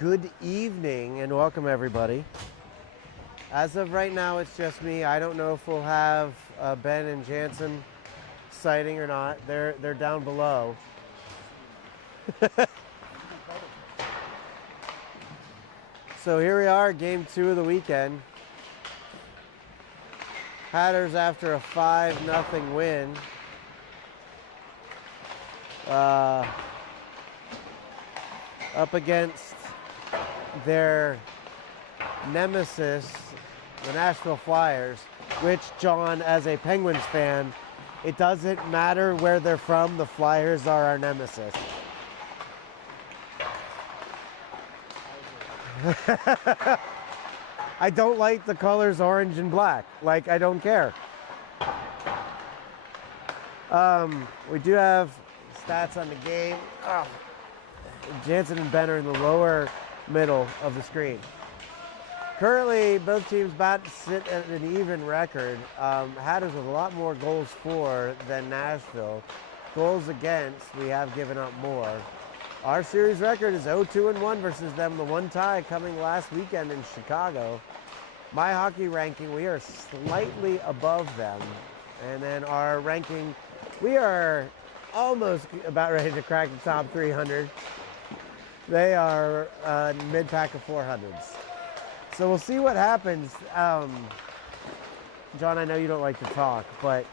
Good evening and welcome everybody. As of right now, it's just me. I don't know if we'll have Ben and Jansen sighting or not. They're down below. So here we are, game 2 of the weekend. Hatters after a 5-0 win. Up against their nemesis, the Nashville Flyers, which, John, as a Penguins fan, it doesn't matter where they're from, the Flyers are our nemesis. I don't like the colors orange and black. Like, I don't care. We do have stats on the game. Jansen and Ben are in the lower middle of the screen. Currently, both teams sit at an even record. Hatters with a lot more goals for than Nashville. Goals against, we have given up more. Our series record is 0-2-1 versus them. The one tie coming last weekend in Chicago. My hockey ranking, we are slightly above them. And then our ranking, we are almost about ready to crack the top 300. They are mid-pack of 400s. So we'll see what happens. John, I know you don't like to talk, but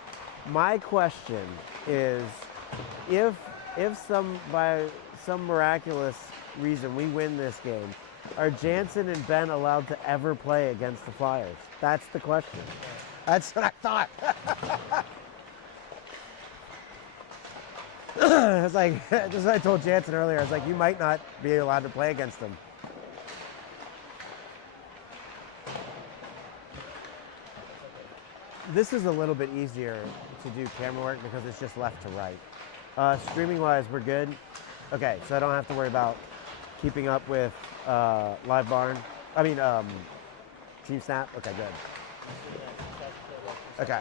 my question is, if by some miraculous reason we win this game, are Jansen and Ben allowed to ever play against the Flyers? That's the question. That's what I thought. I was like, just as I told Jansen earlier, I was like, you might not be allowed to play against them. This is a little bit easier to do camera work because it's just left to right. Streaming wise, we're good. Okay, so I don't have to worry about keeping up with Live Barn. I mean, Team Snap. Okay, good. Okay.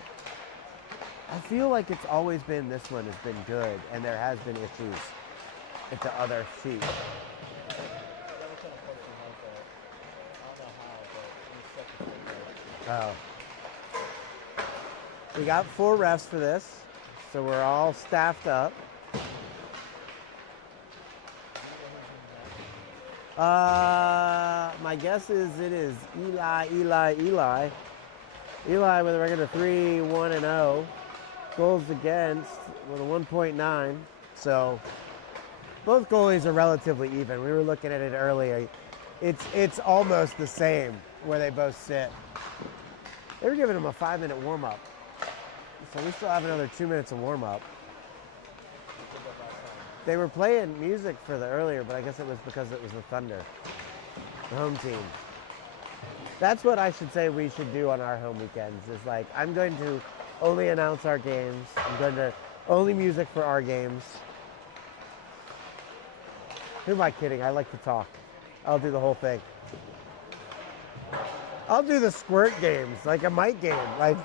I feel like it's always been, this one has been good, and there has been issues at the other sheet. Oh. We got 4 refs for this, so we're all staffed up. My guess is it is Eli with a record of 3-1-0. Goals against with a 1.9. So both goalies are relatively even. We were looking at it earlier. It's almost the same where they both sit. They were giving them a 5-minute warm-up. So we still have another 2 minutes of warm-up. They were playing music for the earlier, but I guess it was because it was the Thunder, the home team. That's what I should say we should do on our home weekends, is like, I'm going to only announce our games. I'm going to only music for our games. Who am I kidding? I like to talk. I'll do the whole thing. I'll do the squirt games, like a mic game. Like,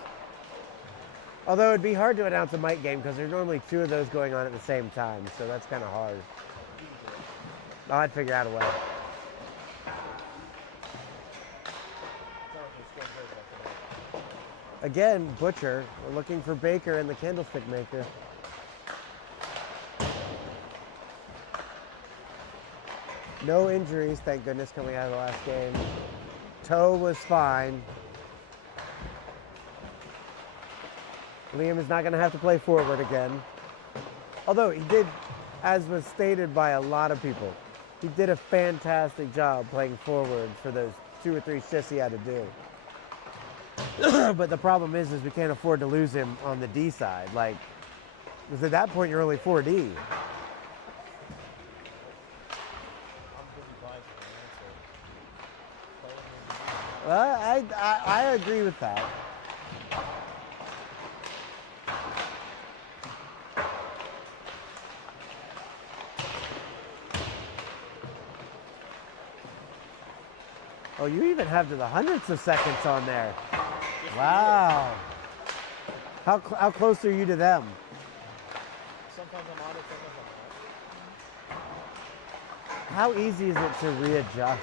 although it'd be hard to announce a mic game because there's normally 2 of those going on at the same time, so that's kind of hard. I'd figure out a way. Again, Butcher. We're looking for Baker and the Candlestick Maker. No injuries, thank goodness, coming out of the last game. Toe was fine. Liam is not going to have to play forward again. Although he did, as was stated by a lot of people, he did a fantastic job playing forward for those 2 or 3 shifts he had to do. But the problem is we can't afford to lose him on the D side. Like, because at that point you're only 4D. I agree with that. Oh, you even have to the hundredths of seconds on there. Wow. How close are you to them? Sometimes I'm on it, sometimes I'm not. How easy is it to readjust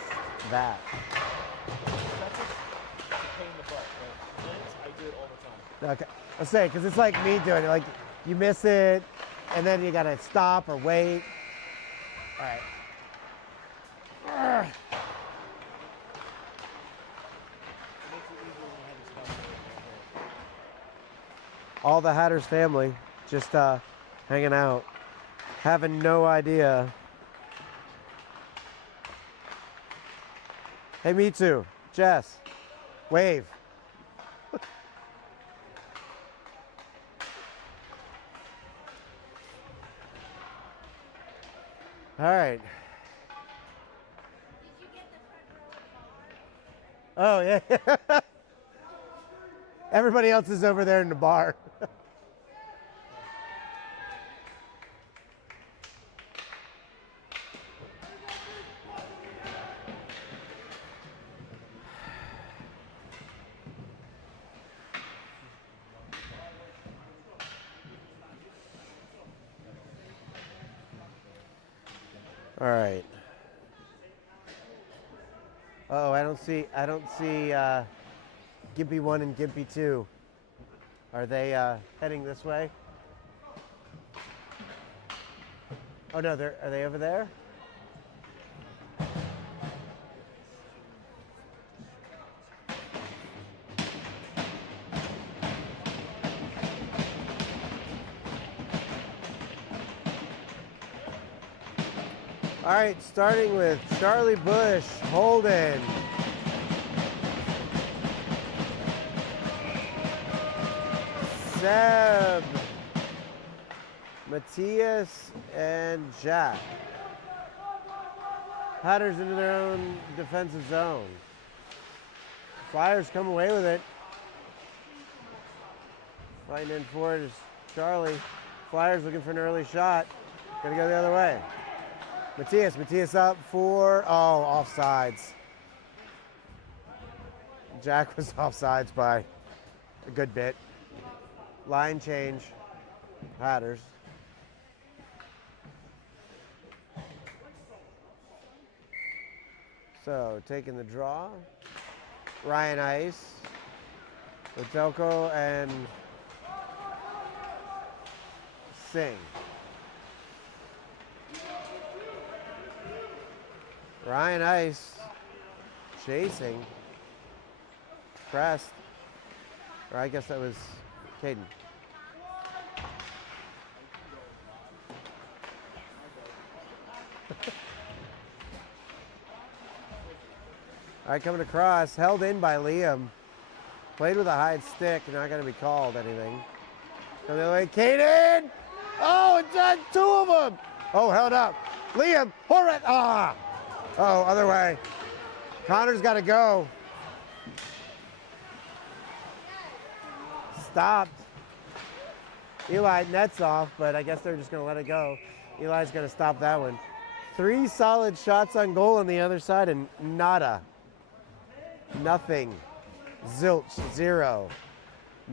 that? That's a pain in the butt, but Lance, I do it all the time. Okay, let's say, because it's like me doing it. Like, you miss it, and then you gotta stop or wait. All right. It makes it easier when you have a spot. All the Hatters family just hanging out, having no idea. Hey, me too. Jess, wave. All right. Did you get the front row of the bar? Oh, yeah. Everybody else is over there in the bar. All right. Oh, I don't see Gimpy 1 and Gimpy 2. Are they heading this way? Oh no, are they over there? All right, starting with Charlie Bush, Holden. Seb, Matthias, and Jack. Hatters into their own defensive zone. Flyers come away with it. Fighting in for it is Charlie. Flyers looking for an early shot. Gonna go the other way. Matthias up for, offsides. Jack was offsides by a good bit. Line change, Hatters. So taking the draw, Ryan Ice, Otelko, and Singh. Ryan Ice chasing, pressed, or I guess that was Caden. All right, coming across, held in by Liam. Played with a high stick, not going to be called anything. Go the other way, Caden! Oh, it's done, two of them! Oh, held up. Liam, Horat, Oh, other way. Connor's got to go. Stopped. Eli nets off, but I guess they're just going to let it go. Eli's going to stop that one. 3 solid shots on goal on the other side and nada. Nothing. Zilch, 0.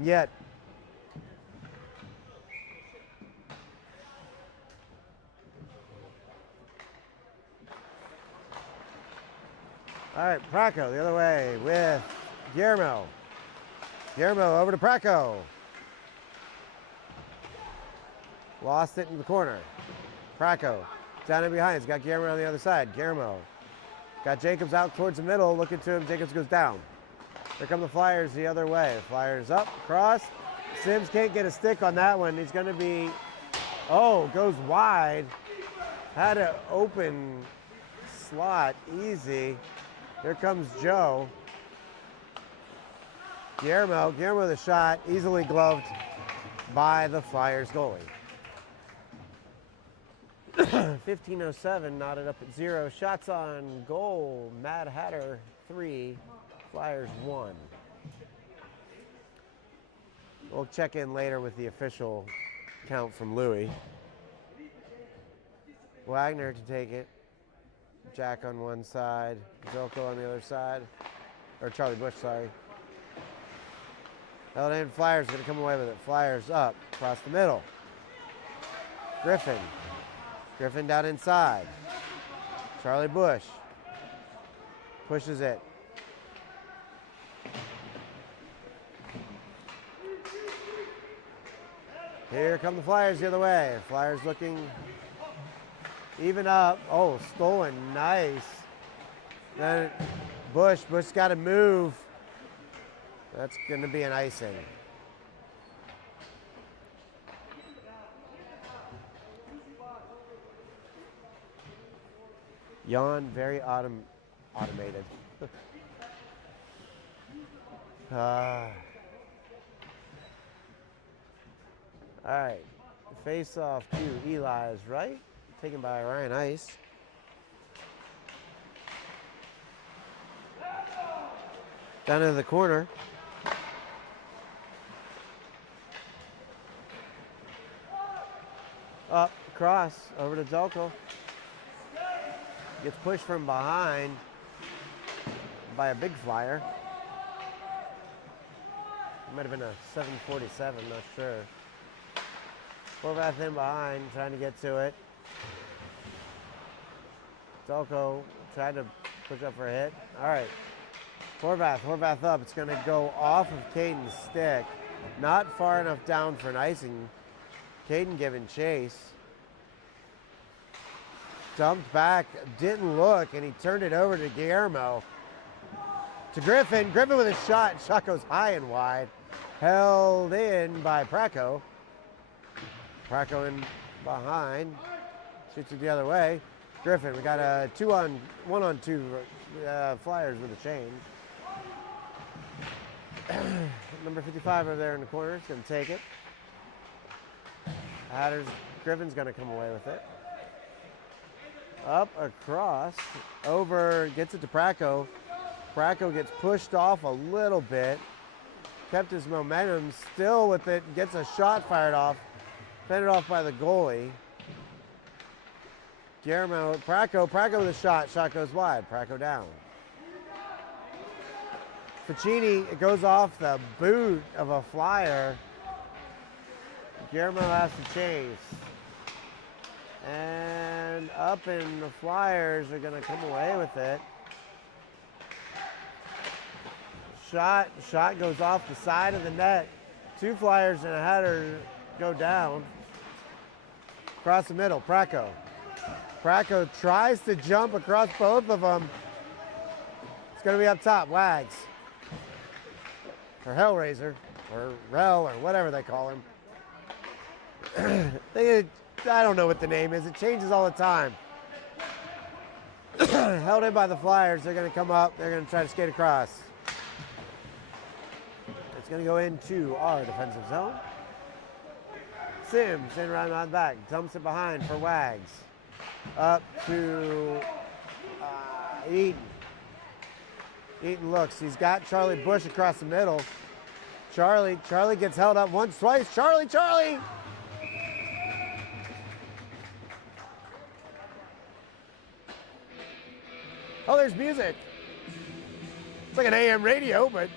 Yet. All right, Praco the other way with Guillermo. Guillermo over to Praco. Lost it in the corner. Praco down and behind. He's got Guillermo on the other side. Guillermo got Jacobs out towards the middle. Looking to him. Jacobs goes down. Here come the Flyers the other way. Flyers up, cross. Sims can't get a stick on that one. He's going to be, goes wide. Had an open slot, easy. Here comes Joe. Guillermo the shot, easily gloved by the Flyers goalie. 15:07, knotted up at 0. Shots on goal, Mad Hatter 3, Flyers 1. We'll check in later with the official count from Louis. Wagner to take it. Jack on one side, Zilko on the other side. Or Charlie Bush, sorry. Held in, Flyers gonna come away with it. Flyers up, across the middle. Griffin down inside. Charlie Bush pushes it. Here come the Flyers the other way. Flyers looking even up. Oh, stolen, nice. Then Bush got to move. That's going to be an icing. Yawn, very automated. All right, face off to Eli's right, taken by Ryan Ice. Down into the corner. Up, cross, over to Zelko. Gets pushed from behind by a big Flyer. It might have been a 747, not sure. Horvath in behind, trying to get to it. Zelko tried to push up for a hit. All right. Horvath up. It's going to go off of Caden's stick. Not far enough down for an icing. Caden giving chase. Dumped back, didn't look, and he turned it over to Guillermo. To Griffin. Griffin with a shot. Shot goes high and wide. Held in by Praco. Praco in behind. Shoots it the other way. Griffin, we got a 1-on-2 Flyers with a change. Number 55 over there in the corner is going to take it. Griffin's going to come away with it. Up, across, over, gets it to Praco. Praco gets pushed off a little bit. Kept his momentum, still with it, gets a shot fired off. Fended off by the goalie. Guillermo, Praco with a shot. Shot goes wide. Praco down. Ficini, it goes off the boot of a Flyer. Guillermo has to chase. And up, and the Flyers are going to come away with it. Shot goes off the side of the net. Two Flyers and a header go down. Across the middle, Praco. Praco tries to jump across both of them. It's going to be up top, Wags. Or Hellraiser, or Rel, or whatever they call him. I don't know what the name is. It changes all the time. Held in by the Flyers. They're going to come up. They're going to try to skate across. It's going to go into our defensive zone. Sims in right on back. Dumps it behind for Wags. Up to Eaton. Eaton looks. He's got Charlie Bush across the middle. Charlie gets held up once, twice. Charlie! Oh, there's music. It's like an AM radio, but...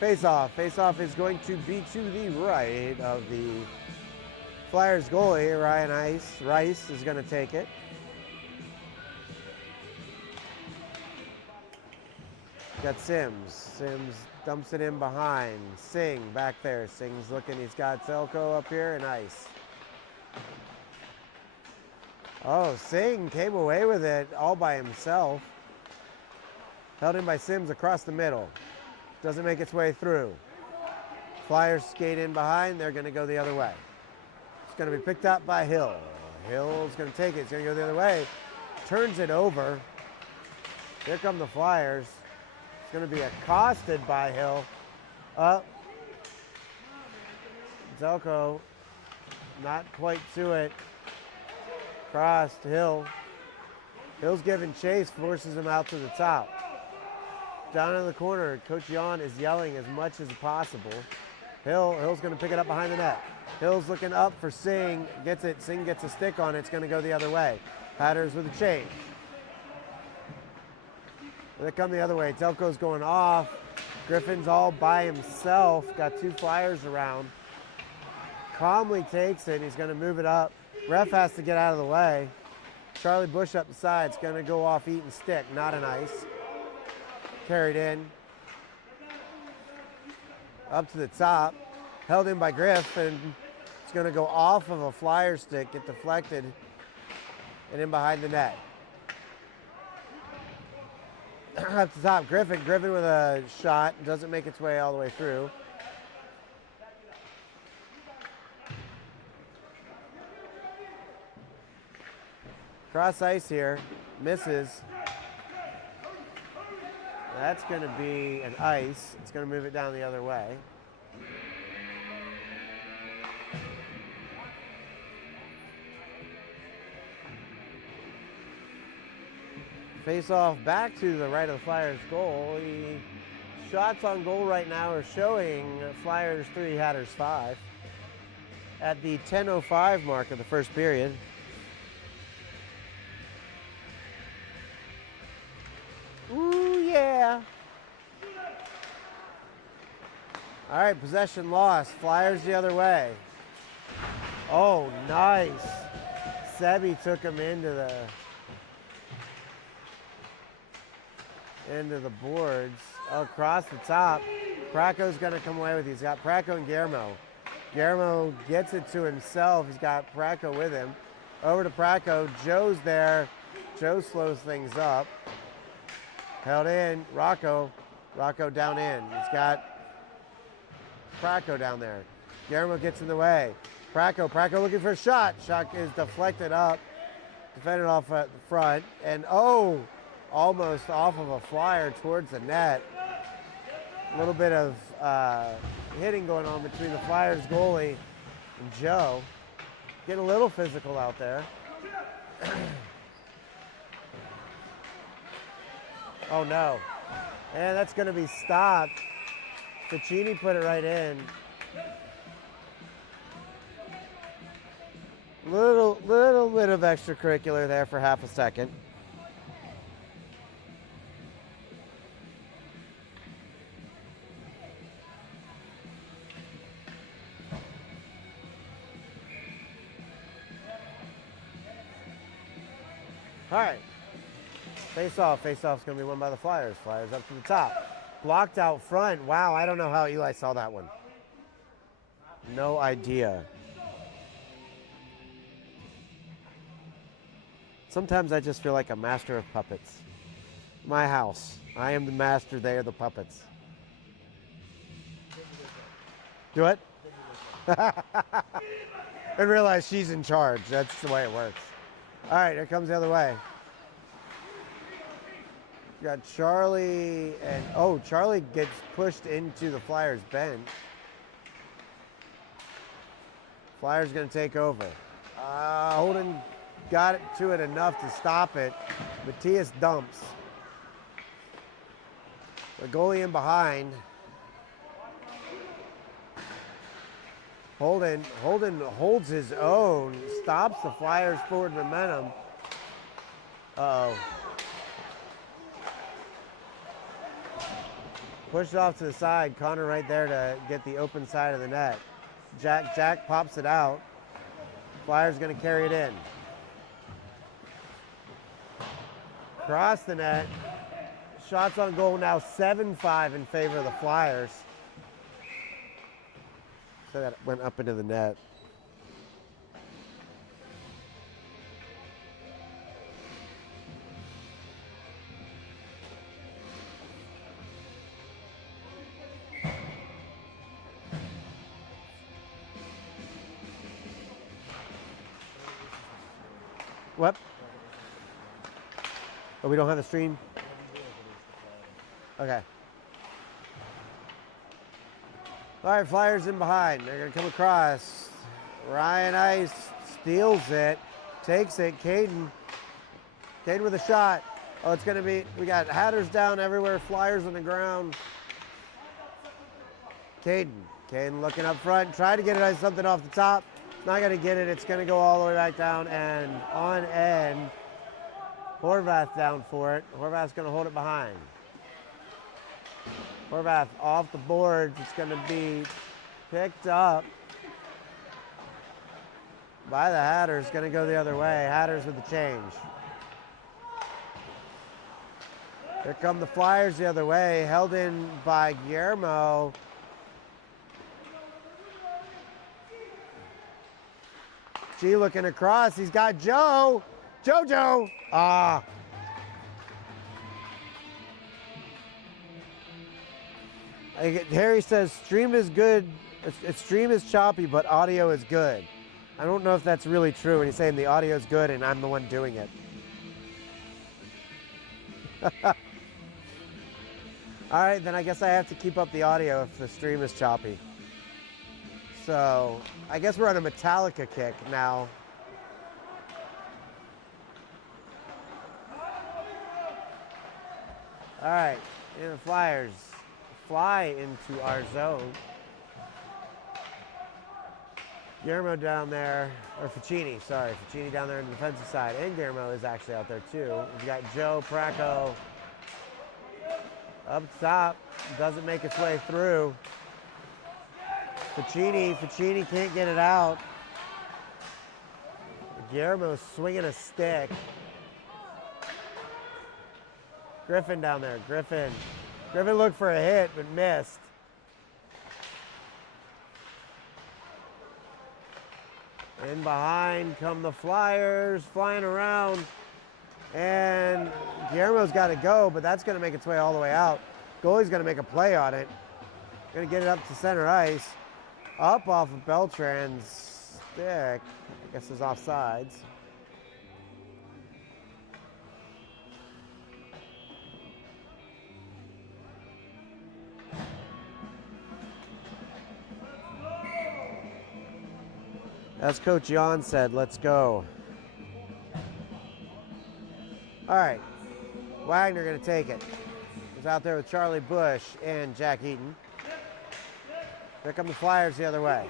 Face-off. Face-off is going to be to the right of the Flyers goalie, Ryan Rice is going to take it. Got Sims. Sims dumps it in behind. Singh back there. Singh's looking. He's got Zelko up here and Ice. Oh, Singh came away with it all by himself. Held in by Sims across the middle. Doesn't make its way through. Flyers skate in behind. They're going to go the other way. It's going to be picked up by Hill. Hill's going to take it. It's going to go the other way. Turns it over. Here come the Flyers. It's going to be accosted by Hill. Up. Zelko not quite to it. Cross to Hill. Hill's giving chase, forces him out to the top. Down in the corner, Coach Yon is yelling as much as possible. Hill's going to pick it up behind the net. Hill's looking up for Singh, gets it. Singh gets a stick on it. It's going to go the other way. Hatters with a change. They come the other way. Zelko's going off. Griffin's all by himself. Got two Flyers around. calmly takes it. He's going to move it up. Ref has to get out of the way. Charlie Bush up the side. It's going to go off Eaton stick, not an ice. Carried in. Up to the top. Held in by Griff, and it's going to go off of a flyer stick, get deflected, and in behind the net. Up the top, Griffin with a shot. Doesn't make its way all the way through. Cross ice here, misses. That's going to be an ice. It's going to move it down the other way. Face off back to the right of the Flyers goal. The shots on goal right now are showing Flyers 3, Hatters 5 at the 10:05 mark of the first period. Ooh, yeah. All right, possession lost. Flyers the other way. Oh, nice. Sebi took him into the boards. Across the top. Praco's going to come away with it. He's got Praco and Guillermo. Guillermo gets it to himself. He's got Praco with him. Over to Praco. Joe's there. Joe slows things up. Held in. Rocco down in. He's got Praco down there. Guillermo gets in the way. Praco looking for a shot. Shot is deflected up. Defended off at the front. And almost off of a flyer towards the net. A little bit of hitting going on between the Flyers goalie and Joe. Getting a little physical out there. Oh no. And that's going to be stopped. Ficini put it right in. Little bit of extracurricular there for half a second. All right. Face-off. Face-off's going to be won by the Flyers. Flyers up to the top. Blocked out front. Wow, I don't know how Eli saw that one. No idea. Sometimes I just feel like a master of puppets. My house. I am the master, they are the puppets. Do it? And realize she's in charge. That's the way it works. All right, here comes the other way. Got Charlie, and Charlie gets pushed into the Flyers bench. Flyers going to take over. Holden got it to it enough to stop it. Matthias dumps. The goalie in behind. Holden holds his own, stops the Flyers forward momentum. Uh-oh. Pushed off to the side. Connor right there to get the open side of the net. Jack pops it out. Flyers going to carry it in. Cross the net. Shots on goal now 7-5 in favor of the Flyers. So that went up into the net. What? Oh, we don't have a stream? Okay. All right, Flyers in behind. They're going to come across. Ryan Ice steals it, takes it. Caden with a shot. Oh, it's going to be, we got Hatters down everywhere, Flyers on the ground. Caden looking up front, trying to get it something off the top. Not going to get it. It's going to go all the way back down and on end. Horvath down for it. Horvath's going to hold it behind. Horvath off the boards. It's going to be picked up by the Hatters. Going to go the other way. Hatters with the change. Here come the Flyers the other way. Held in by Guillermo. G looking across. He's got Joe. JoJo. Ah. Harry says stream is good. Stream is choppy, but audio is good. I don't know if that's really true when he's saying the audio is good and I'm the one doing it. All right, then I guess I have to keep up the audio if the stream is choppy. So I guess we're on a Metallica kick now. All right, and the Flyers fly into our zone. Guillermo down there, or Ficini, sorry. Ficini down there on the defensive side. And Guillermo is actually out there too. We've got Joe Praco up top. Doesn't make its way through. Ficini can't get it out. Guillermo's swinging a stick. Griffin down there, Griffin looked for a hit, but missed. In behind come the Flyers, flying around. And Guillermo's got to go, but that's going to make its way all the way out. Goalie's going to make a play on it. Going to get it up to center ice. Up off of Beltran's stick. I guess it's offsides. As Coach Jan said, let's go. All right, Wagner gonna take it. He's out there with Charlie Bush and Jack Eaton. Here come the Flyers the other way.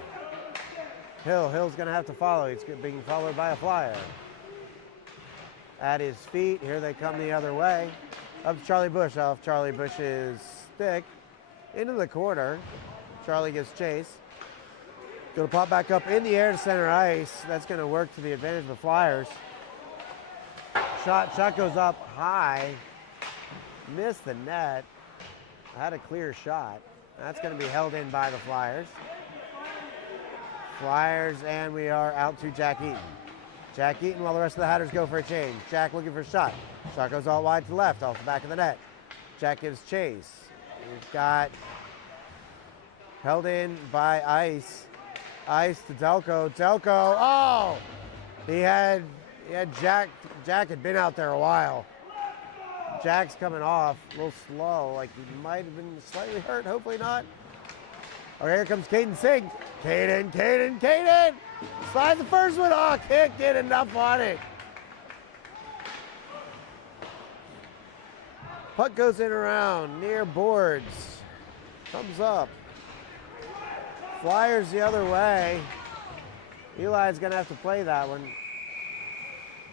Hill's gonna have to follow. He's being followed by a Flyer. At his feet, here they come the other way. Up to Charlie Bush, off Charlie Bush's stick. Into the corner. Charlie gives chase. Gonna pop back up in the air to center ice. That's gonna work to the advantage of the Flyers. Shot goes up high. Missed the net. Had a clear shot. That's gonna be held in by the Flyers. Flyers, and we are out to Jack Eaton. Jack Eaton while the rest of the Hatters go for a change. Jack looking for a shot. Shot goes all wide to left, off the back of the net. Jack gives chase. We've got held in by Ice. Ice to Delco. Delco, oh! He had Jack had been out there a while. Jack's coming off a little slow, like he might have been slightly hurt, hopefully not. Okay, here comes Caden Sink. Caden! Slides the first one, oh, kicked it, enough on it. Puck goes in around, near boards. Comes up. Flyers the other way. Eli's gonna have to play that one.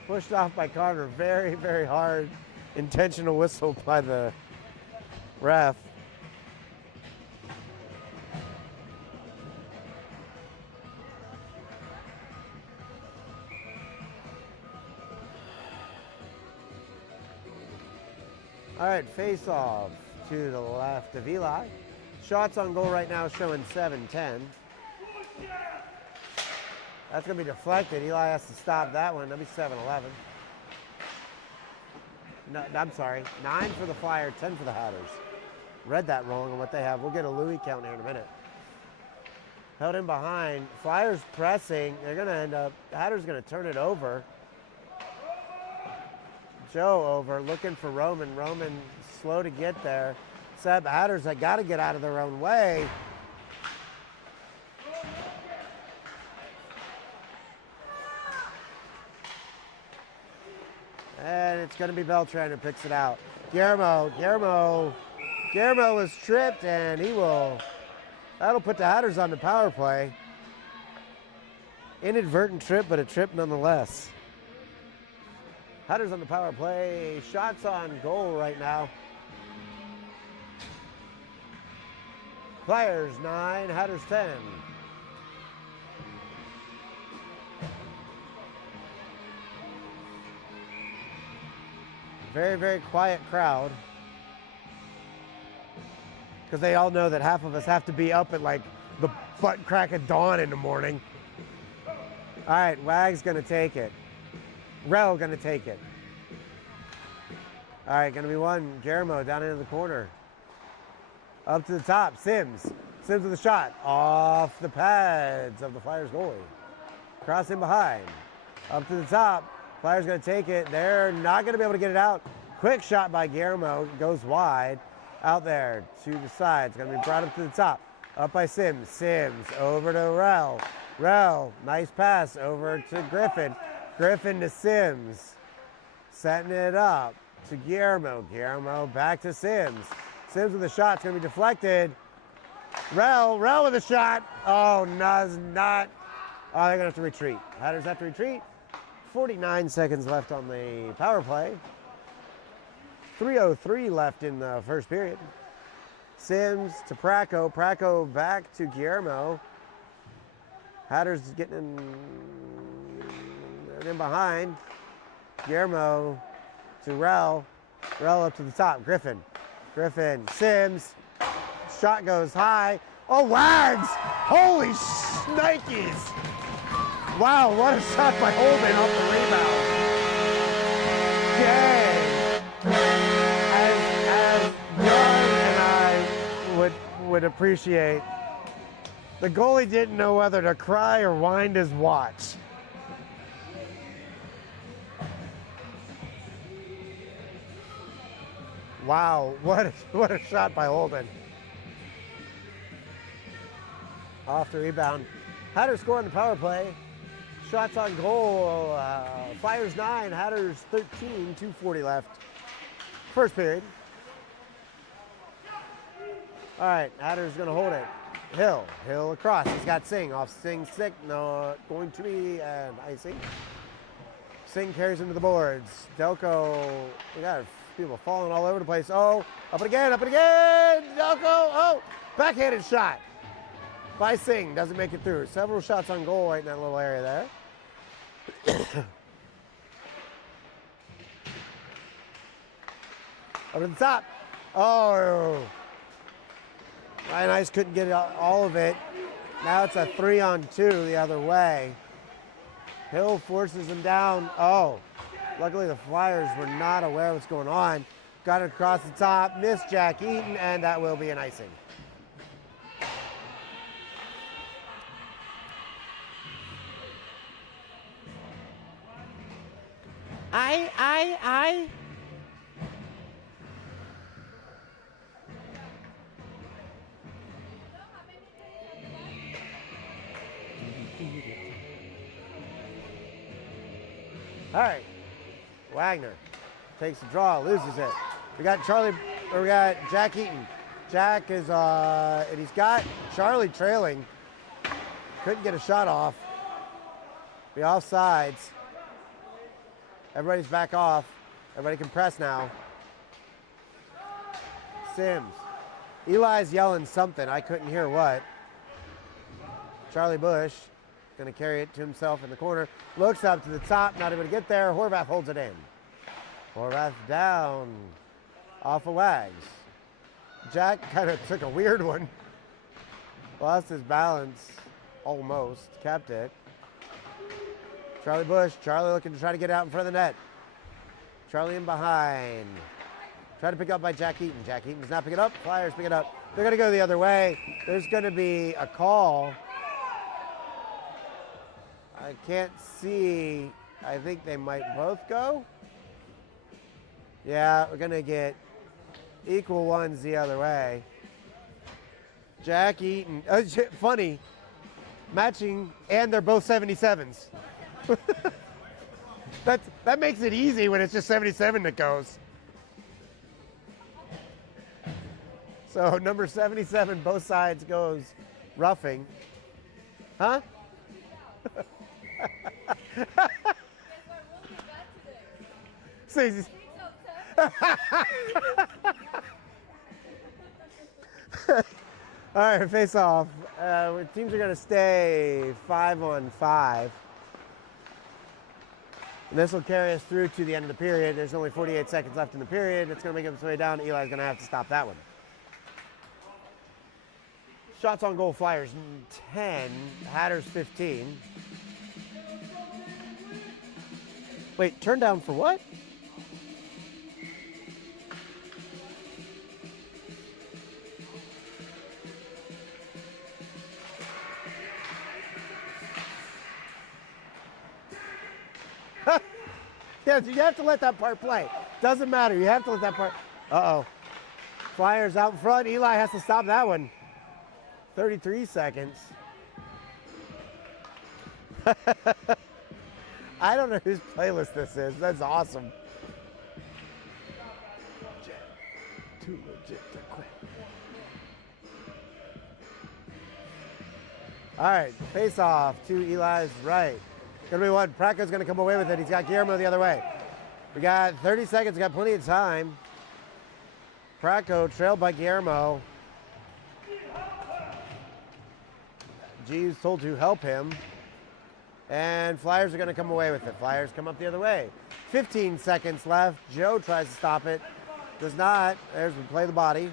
Pushed off by Carter, very, very hard. Intentional whistle by the ref. All right, face off to the left of Eli. Shots on goal right now showing 7-10. That's going to be deflected. Eli has to stop that one. That'll be 7-11. No, I'm sorry. 9 for the Flyer, 10 for the Hatters. Read that wrong on what they have. We'll get a Louis count here in a minute. Held in behind. Flyers pressing. They're going to end up, Hatters going to turn it over. Joe over, looking for Roman. Roman slow to get there. Seb, Hatters, they got to get out of their own way. And it's going to be Beltran who picks it out. Guillermo was tripped, and that'll put the Hatters on the power play. Inadvertent trip, but a trip nonetheless. Hatters on the power play. Shots on goal right now. Flyers 9, Hatters 10. Very, very quiet crowd. Because they all know that half of us have to be up at like the butt crack of dawn in the morning. All right, Wag's gonna take it. Rel gonna take it. All right, gonna be one. Guillermo down into the corner. Up to the top, Sims. Sims with a shot. Off the pads of the Flyers goalie. Cross in behind. Up to the top. Flyers gonna take it. They're not gonna be able to get it out. Quick shot by Guillermo. Goes wide. Out there to the side. It's gonna be brought up to the top. Up by Sims. Sims over to Rel. Rel, nice pass over to Griffin. Griffin to Sims. Setting it up to Guillermo. Guillermo back to Sims. Sims with a shot. It's gonna be deflected. Rel with a shot. Oh, no, not. Oh, they're gonna have to retreat. Hatters have to retreat. 49 seconds left on the power play. 3:03 left in the first period. Sims to Praco. Praco back to Guillermo. Hatters getting in behind. Guillermo to Rel. Rel up to the top. Griffin. Griffin. Sims. Shot goes high. Oh, Wags! Holy shnikes! Wow, what a shot by Holden off the rebound. Dang. As John and I would appreciate, the goalie didn't know whether to cry or wind his watch. Wow, what a shot by Holden. Off the rebound. Hatters score on the power play. Shots on goal. Flyers 9, Hatters 13, 2:40 left. First period. All right, Hatters gonna hold it. Hill across. He's got Singh. Off Singh stick. No, going to be an icing. Singh carries into the boards. Delco, we got people falling all over the place. Oh, up and again. Delco, oh, backhanded shot by Singh. Doesn't make it through. Several shots on goal right in that little area there. Up to the top. Oh. Ryan Ice couldn't get all of it. Now it's a 3-on-2 the other way. Hill forces him down. Oh. Luckily the Flyers were not aware of what's going on. Got it across the top. Missed Jack Eaton, and that will be an icing. I. All right. Wagner takes the draw, loses it. We got Jack Eaton. Jack is, and he's got Charlie trailing. Couldn't get a shot off. Be offsides. Everybody's back off. Everybody can press now. Sims. Eli's yelling something. I couldn't hear what. Charlie Bush going to carry it to himself in the corner. Looks up to the top. Not able to get there. Horvath holds it in. Horvath down. Off of Wags. Jack kind of took a weird one. Lost his balance. Almost. Kept it. Charlie Bush. Charlie looking to try to get out in front of the net. Charlie in behind. Try to pick up by Jack Eaton. Jack Eaton does not pick it up. Flyers pick it up. They're going to go the other way. There's going to be a call. I can't see. I think they might both go. Yeah, we're going to get equal ones the other way. Jack Eaton. Funny. Matching, and they're both 77s. That makes it easy when it's just 77 that goes. So number 77, both sides goes roughing. Huh? All right, face off. Teams are going to stay 5-on-5. And this will carry us through to the end of the period. There's only 48 seconds left in the period. It's going to make its way down. Eli's going to have to stop that one. Shots on goal, Flyers 10, Hatters 15. Wait, turn down for what? Yes, you have to let that part play. Doesn't matter. You have to let that part. Uh-oh. Flyers out in front. Eli has to stop that one. 33 seconds. I don't know whose playlist this is. That's awesome. Too legit to quit. All right, face off to Eli's right. Gonna be one. Prako's gonna come away with it. He's got Guillermo the other way. We got 30 seconds, got plenty of time. Prako trailed by Guillermo. G's told to help him. And Flyers are gonna come away with it. Flyers come up the other way. 15 seconds left. Joe tries to stop it. Does not. There's we play the body.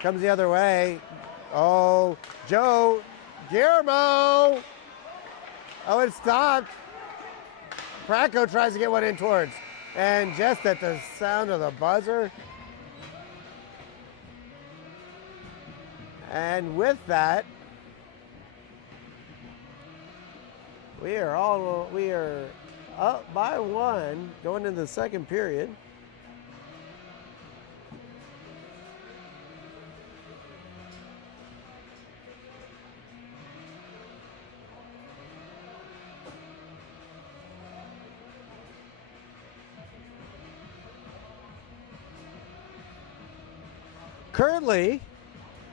Comes the other way. Oh, Joe. Guillermo. Oh, it stopped. Prako tries to get one in towards. And just at the sound of the buzzer. And with that, we are up by one going into the second period. Currently,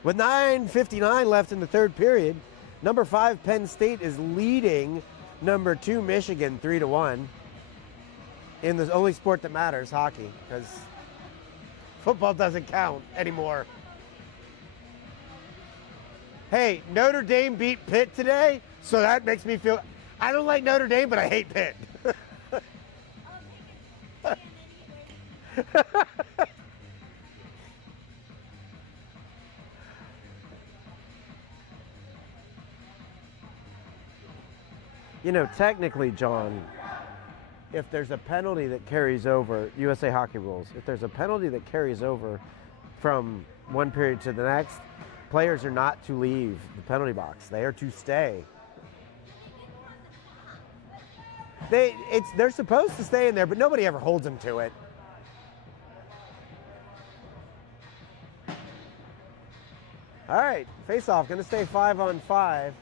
with 9:59 left in the third period, number 5 Penn State is leading number 2 Michigan 3-1 in the only sport that matters, hockey, because football doesn't count anymore. Hey, Notre Dame beat Pitt today, so that makes me feel, I don't like Notre Dame, but I hate Pitt. You know, technically, John, if there's a penalty that carries over, USA Hockey rules, if there's a penalty that carries over from one period to the next, players are not to leave the penalty box. They are to stay. They're supposed to stay in there, but nobody ever holds them to it. All right, face-off, going to stay 5-on-5.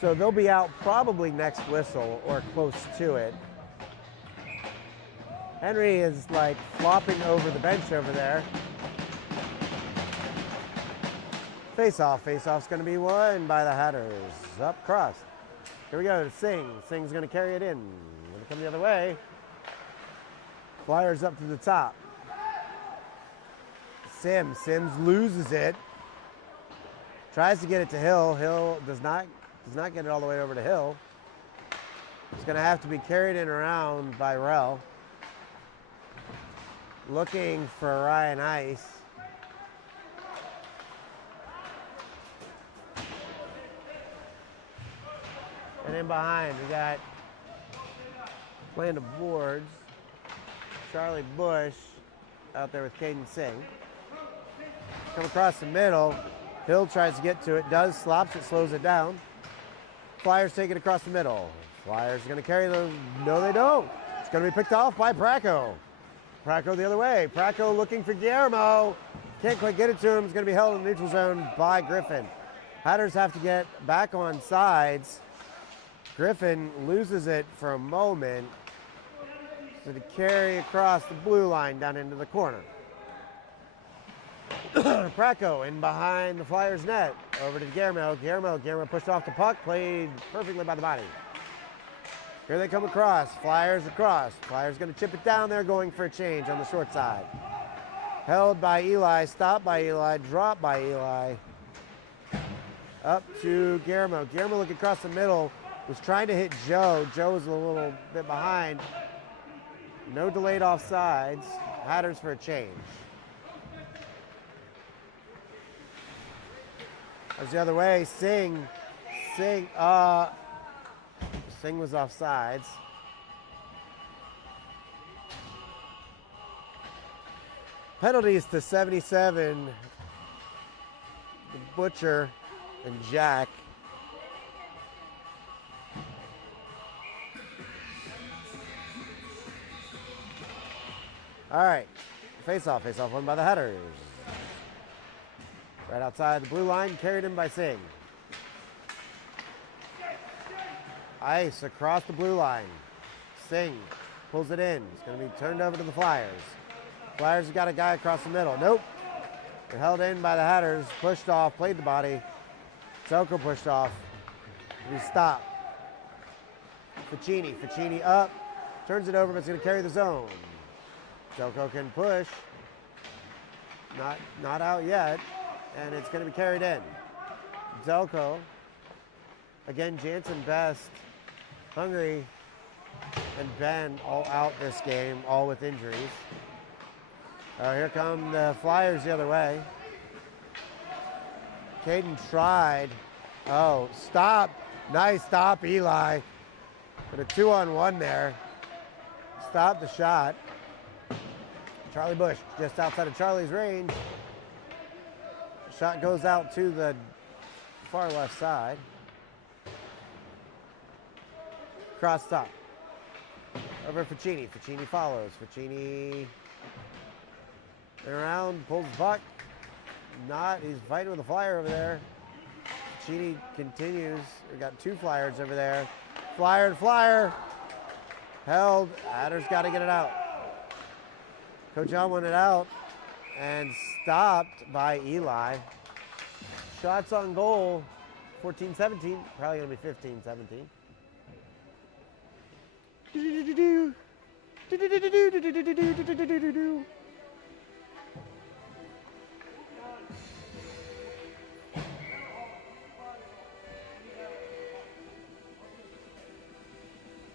So they'll be out probably next whistle or close to it. Henry is like flopping over the bench over there. Face-off. Face-off's going to be won by the Hatters. Up cross. Here we go to Singh. Singh's going to carry it in. Going to come the other way. Flyers up to the top. Sims loses it. Tries to get it to Hill. Hill does not get it all the way over to Hill. It's going to have to be carried in around by Rell. Looking for Ryan Ice. And in behind, we got playing the boards. Charlie Bush out there with Caden Singh. Come across the middle. Hill tries to get to it, does, slops it, slows it down. Flyers take it across the middle. Flyers are going to carry the, no they don't. It's going to be picked off by Prako. Prako the other way. Prako looking for Guillermo. Can't quite get it to him. It's going to be held in the neutral zone by Griffin. Hatters have to get back on sides. Griffin loses it for a moment. So to carry across the blue line down into the corner. Prako in behind the Flyers net. Over to Guillermo. Guillermo pushed off the puck. Played perfectly by the body. Here they come across. Flyers across. Flyers going to chip it down there, going for a change on the short side. Held by Eli. Stopped by Eli. Dropped by Eli. Up to Guillermo. Guillermo looking across the middle. was trying to hit Joe. Joe was a little bit behind. No delayed offsides. Hatters for a change. That was the other way. Singh was offsides. Penalties to 77. The Butcher and Jack. All right, face-off won by the Hatters. Right outside the blue line, carried in by Singh. Ice across the blue line. Singh pulls it in. It's going to be turned over to the Flyers. Flyers have got a guy across the middle. Nope. They're held in by the Hatters. Pushed off, played the body. SESCL pushed off. He stopped. Ficini up. Turns it over, but it's going to carry the zone. SESCL can push. Not out yet. And it's going to be carried in. SESCL. Again, Jansen, Best, Hungry, and Ben all out this game, all with injuries. Here come the Flyers the other way. Caden tried. Oh, stop. Nice stop, Eli. But a 2-on-1 there. Stop the shot. Charlie Bush just outside of Charlie's range. Shot goes out to the far left side. Cross top. Over Ficini. Ficini follows. Ficini around, pulls the puck. He's fighting with a Flyer over there. Ficini continues. We got two Flyers over there. Flyer. Held. Hatters got to get it out. Coach John won it out and stopped by Eli. Shots on goal, 14-17. Probably going to be 15-17.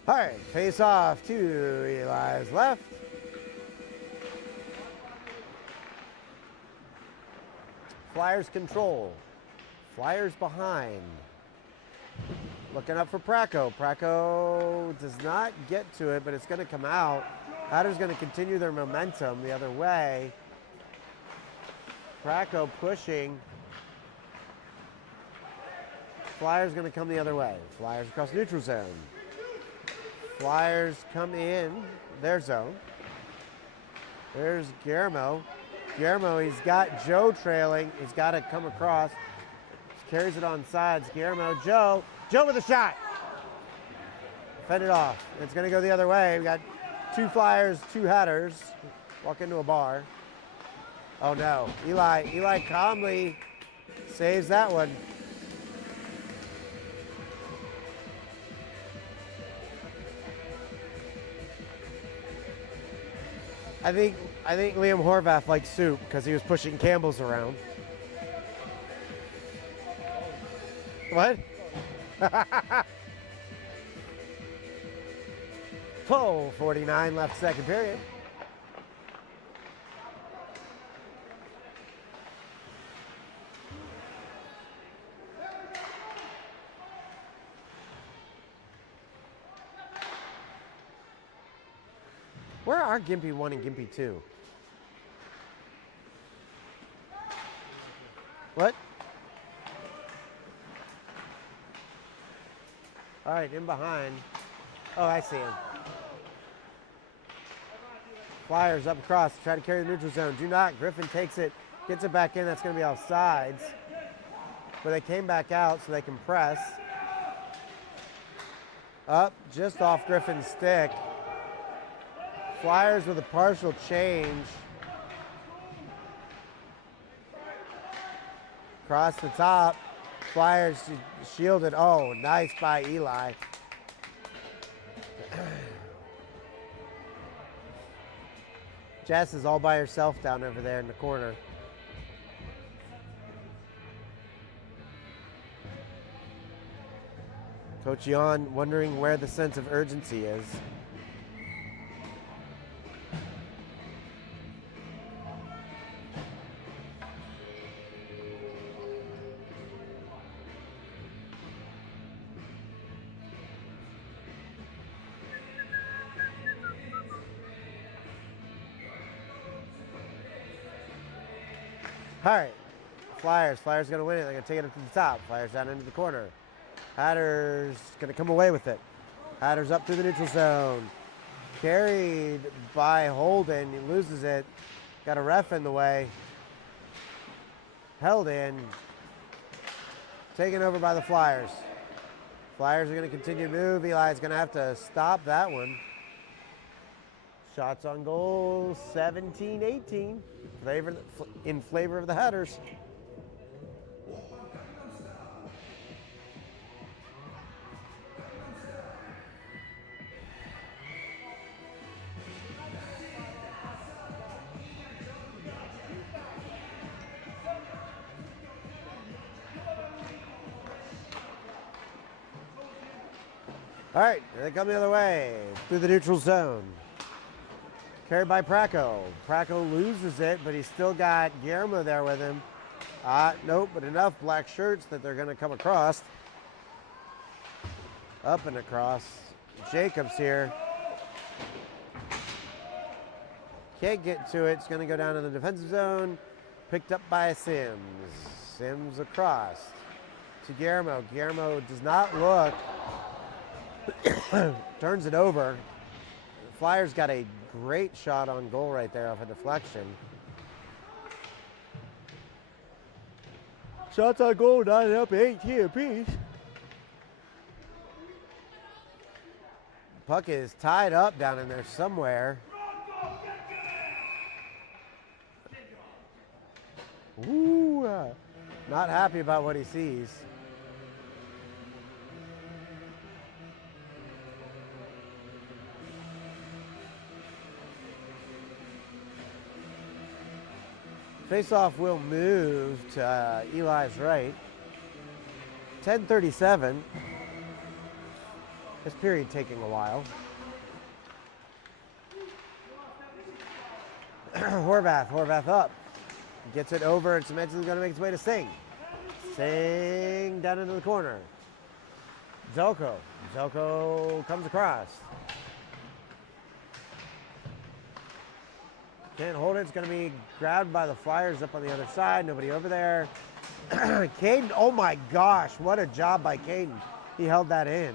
All right, face off to Eli's left. Flyers control. Flyers behind. Looking up for Praco. Praco does not get to it, but it's going to come out. Hatters going to continue their momentum the other way. Praco pushing. Flyers going to come the other way. Flyers across neutral zone. Flyers come in their zone. There's Guillermo. Guillermo, he's got Joe trailing. He's got to come across. Carries it on sides. Guillermo, Joe with a shot. Fed it off. It's going to go the other way. We got two Flyers, two Hatters. Walk into a bar. Oh no. Eli calmly saves that one. I think Liam Horvath liked soup because he was pushing Campbell's around. What? 12:49 left second period. Where are Gimpy 1 and Gimpy 2? What? All right, in behind. Oh, I see him. Flyers up across, try to carry the neutral zone. Do not. Griffin takes it, gets it back in. That's going to be offsides. But they came back out so they can press. Up, just off Griffin's stick. Flyers with a partial change. Across the top. Flyers shielded. Oh, nice by Eli. Jess is all by herself down over there in the corner. Coach Yon wondering where the sense of urgency is. All right, Flyers going to win it. They're going to take it up to the top. Flyers down into the corner. Hatters going to come away with it. Hatters up through the neutral zone. Carried by Holden. He loses it. Got a ref in the way. Held in. Taken over by the Flyers. Flyers are going to continue to move. Eli's going to have to stop that one. Shots on goal, 17-18. In favor of the Hatters. All right, they come the other way through the neutral zone. Carried by Praco. Praco loses it, but he's still got Guillermo there with him. Nope, but enough black shirts that they're going to come across. Up and across. Jacobs here. Can't get to it. It's going to go down in the defensive zone. Picked up by Sims. Sims across to Guillermo. Guillermo does not look. Turns it over. The Flyers got a great shot on goal right there off a deflection. Shots on goal, 9 up, 18 apiece. Puck is tied up down in there somewhere. Ooh, not happy about what he sees. Faceoff will move to Eli's right. 10:37. This period taking a while. Horvath up. Gets it over. It's eventually going to make its way to Singh. Singh down into the corner. Zelko comes across. Can't hold it. It's going to be grabbed by the Flyers up on the other side. Nobody over there. Caden, oh my gosh, what a job by Caden. He held that in.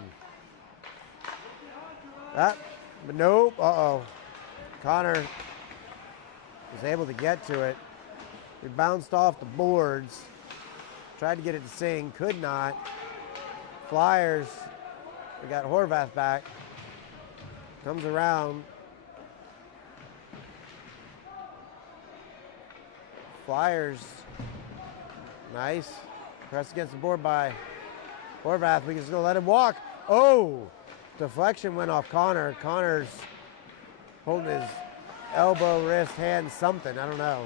But nope, Connor was able to get to it. It bounced off the boards. Tried to get it to Singh, could not. Flyers, we got Horvath back. Comes around. Flyers, nice. Press against the board by Horvath. We're just gonna let him walk. Oh, deflection went off Connor. Connor's holding his elbow, wrist, hand, something. I don't know.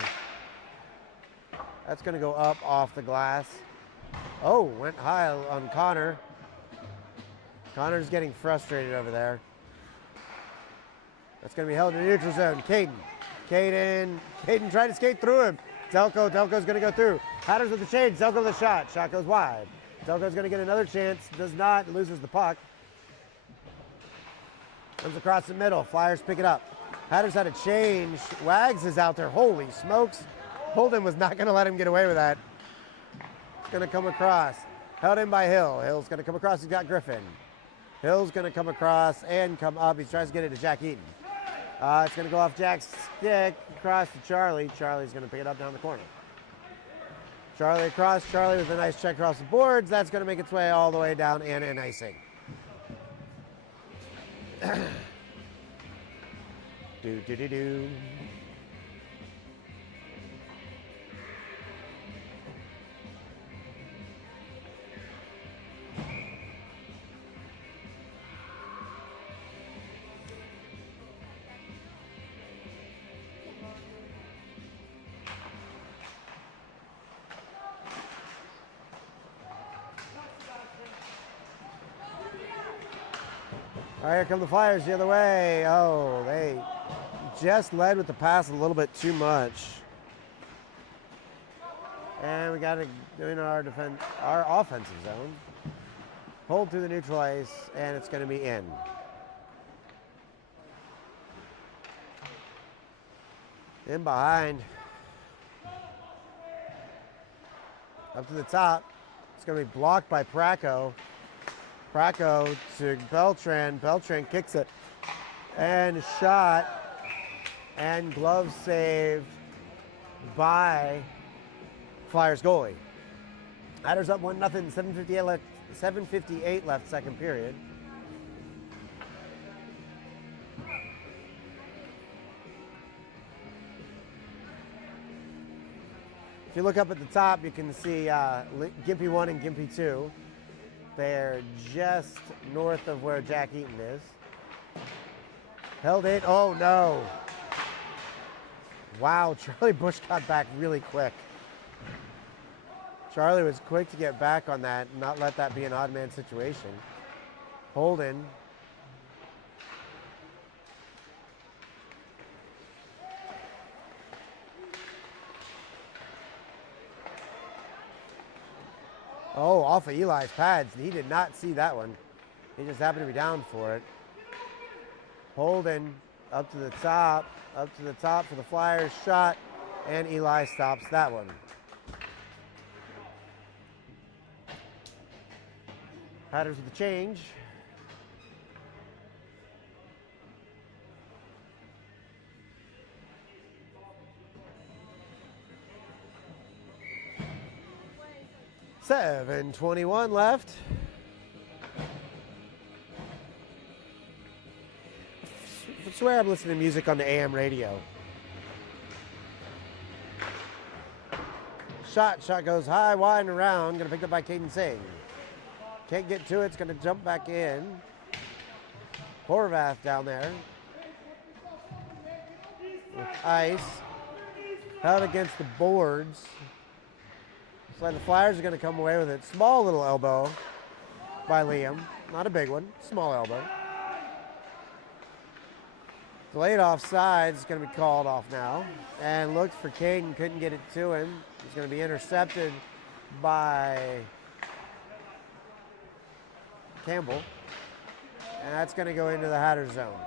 That's gonna go up off the glass. Oh, went high on Connor. Connor's getting frustrated over there. That's gonna be held in the neutral zone. Caden tried to skate through him. Delco's going to go through. Hatters with the change. Delco with the shot. Shot goes wide. Delco's going to get another chance. Does not. Loses the puck. Comes across the middle. Flyers pick it up. Hatters had a change. Wags is out there. Holy smokes. Holden was not going to let him get away with that. It's going to come across. Held in by Hill. Hill's going to come across. He's got Griffin. Hill's going to come across and come up. He tries to get it to Jack Eaton. It's going to go off Jack's stick, across to Charlie. Charlie's going to pick it up down the corner. Charlie across. Charlie with a nice check across the boards. That's going to make its way all the way down and in icing. Do. All right, here come the Flyers the other way. Oh, they just led with the pass a little bit too much. And we got it in our offensive zone. Hold through the neutral ice, and it's going to be in. In behind. Up to the top. It's going to be blocked by Praco. Praco to Beltran. Beltran kicks it. And shot. And glove saved by Flyers goalie. Hatters up 1-0, 7:58 left second period. If you look up at the top, you can see Gimpy 1 and Gimpy 2. They're just north of where Jack Eaton is. Held it. Oh, no. Wow, Charlie Bush got back really quick. Charlie was quick to get back on that and not let that be an odd man situation. Holden. Oh, off of Eli's pads. He did not see that one. He just happened to be down for it. Holden up to the top for the Flyers shot, and Eli stops that one. Hatters with the change. $7:21 left. I swear I'm listening to music on the AM radio. Shot goes high, wide, and around. Gonna pick up by Caden Singh. Can't get to it, it's gonna jump back in. Horvath down there. With ice. Held against the boards. Looks like the Flyers are gonna come away with it. Small little elbow by Liam. Not a big one, small elbow. Delayed offside is going to be called off now. And looked for Caden, couldn't get it to him. He's going to be intercepted by Campbell. And that's going to go into the Hatters zone.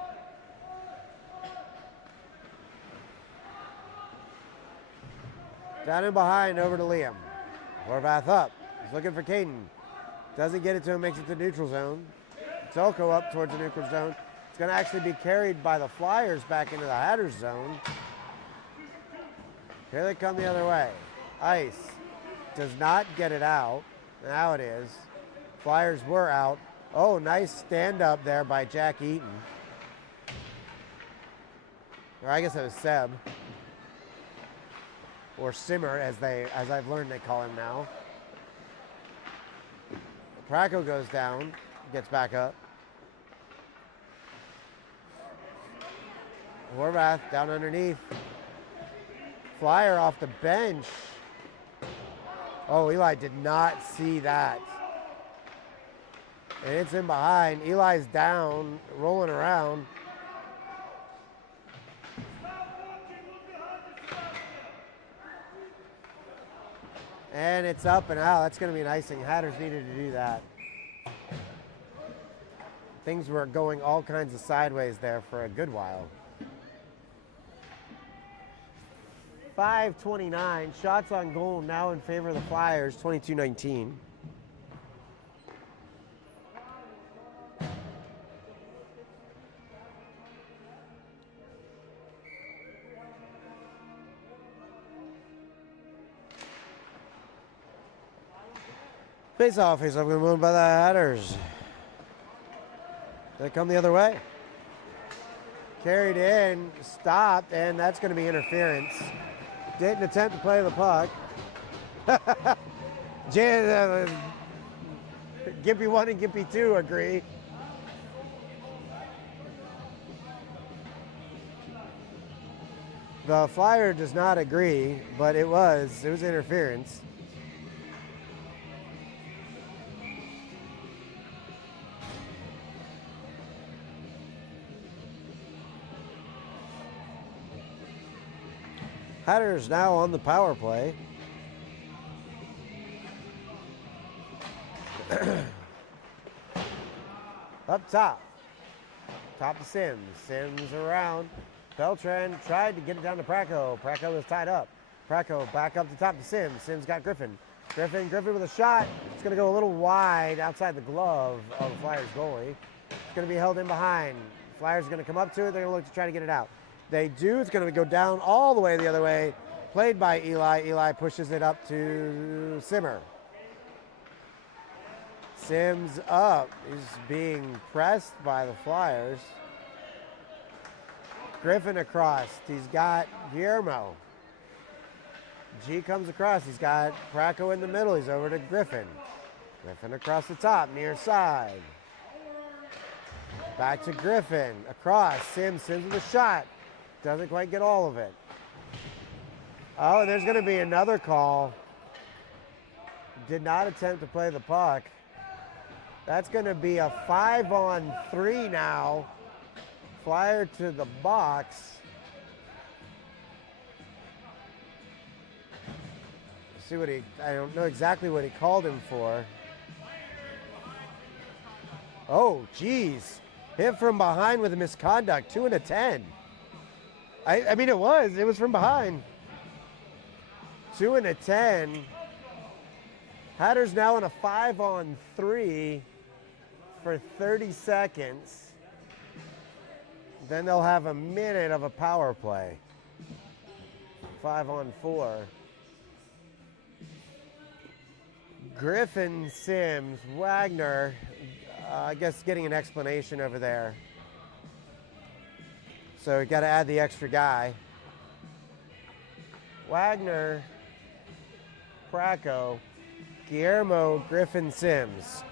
Down in behind, over to Liam. Horvath up. He's looking for Caden. Doesn't get it to him, makes it to neutral zone. Zelko up towards the neutral zone. It's going to actually be carried by the Flyers back into the Hatters zone. Here they come the other way. Ice does not get it out. Now it is. Flyers were out. Oh, nice stand up there by Jack Eaton. Or I guess it was Seb. Or Simmer, as I've learned they call him now. Praco goes down, gets back up. Horvath down underneath. Flyer off the bench. Oh, Eli did not see that. And it's in behind. Eli's down, rolling around. And it's up and out. That's going to be an icing. Hatters needed to do that. Things were going all kinds of sideways there for a good while. 5:29. Shots on goal now in favor of the Flyers, 22-19. Face-off going to be won by the Hatters. They come the other way. Carried in, stopped, and that's going to be interference. Didn't attempt to play the puck. Gimpy 1 and Gimpy 2 agree. The Flyer does not agree, but it was interference. Hatters now on the power play. Up top. Top to Sims. Sims around. Beltran tried to get it down to Praco. Praco is tied up. Praco back up the top to Sims. Sims got Griffin. Griffin with a shot. It's going to go a little wide outside the glove of the Flyers goalie. It's going to be held in behind. Flyers are going to come up to it. They're going to look to try to get it out. They do. It's going to go down all the way the other way. Played by Eli. Eli pushes it up to Simmer. Sims up. He's being pressed by the Flyers. Griffin across. He's got Guillermo. G comes across. He's got Praco in the middle. He's over to Griffin. Griffin across the top, near side. Back to Griffin. Across. Sims with a shot. Doesn't quite get all of it. Oh, there's going to be another call. Did not attempt to play the puck. That's going to be a 5-on-3 now. Flyer to the box. See what I don't know exactly what he called him for. Oh, geez. Hit from behind with a misconduct. 2 and a 10. I mean, it was from behind. 2 and a 10. Hatters now in a 5-on-3 for 30 seconds. Then they'll have a minute of a power play. 5-on-4. Griffin, Sims, Wagner, I guess getting an explanation over there. So we got to add the extra guy. Wagner, Praco, Guillermo, Griffin, Sims.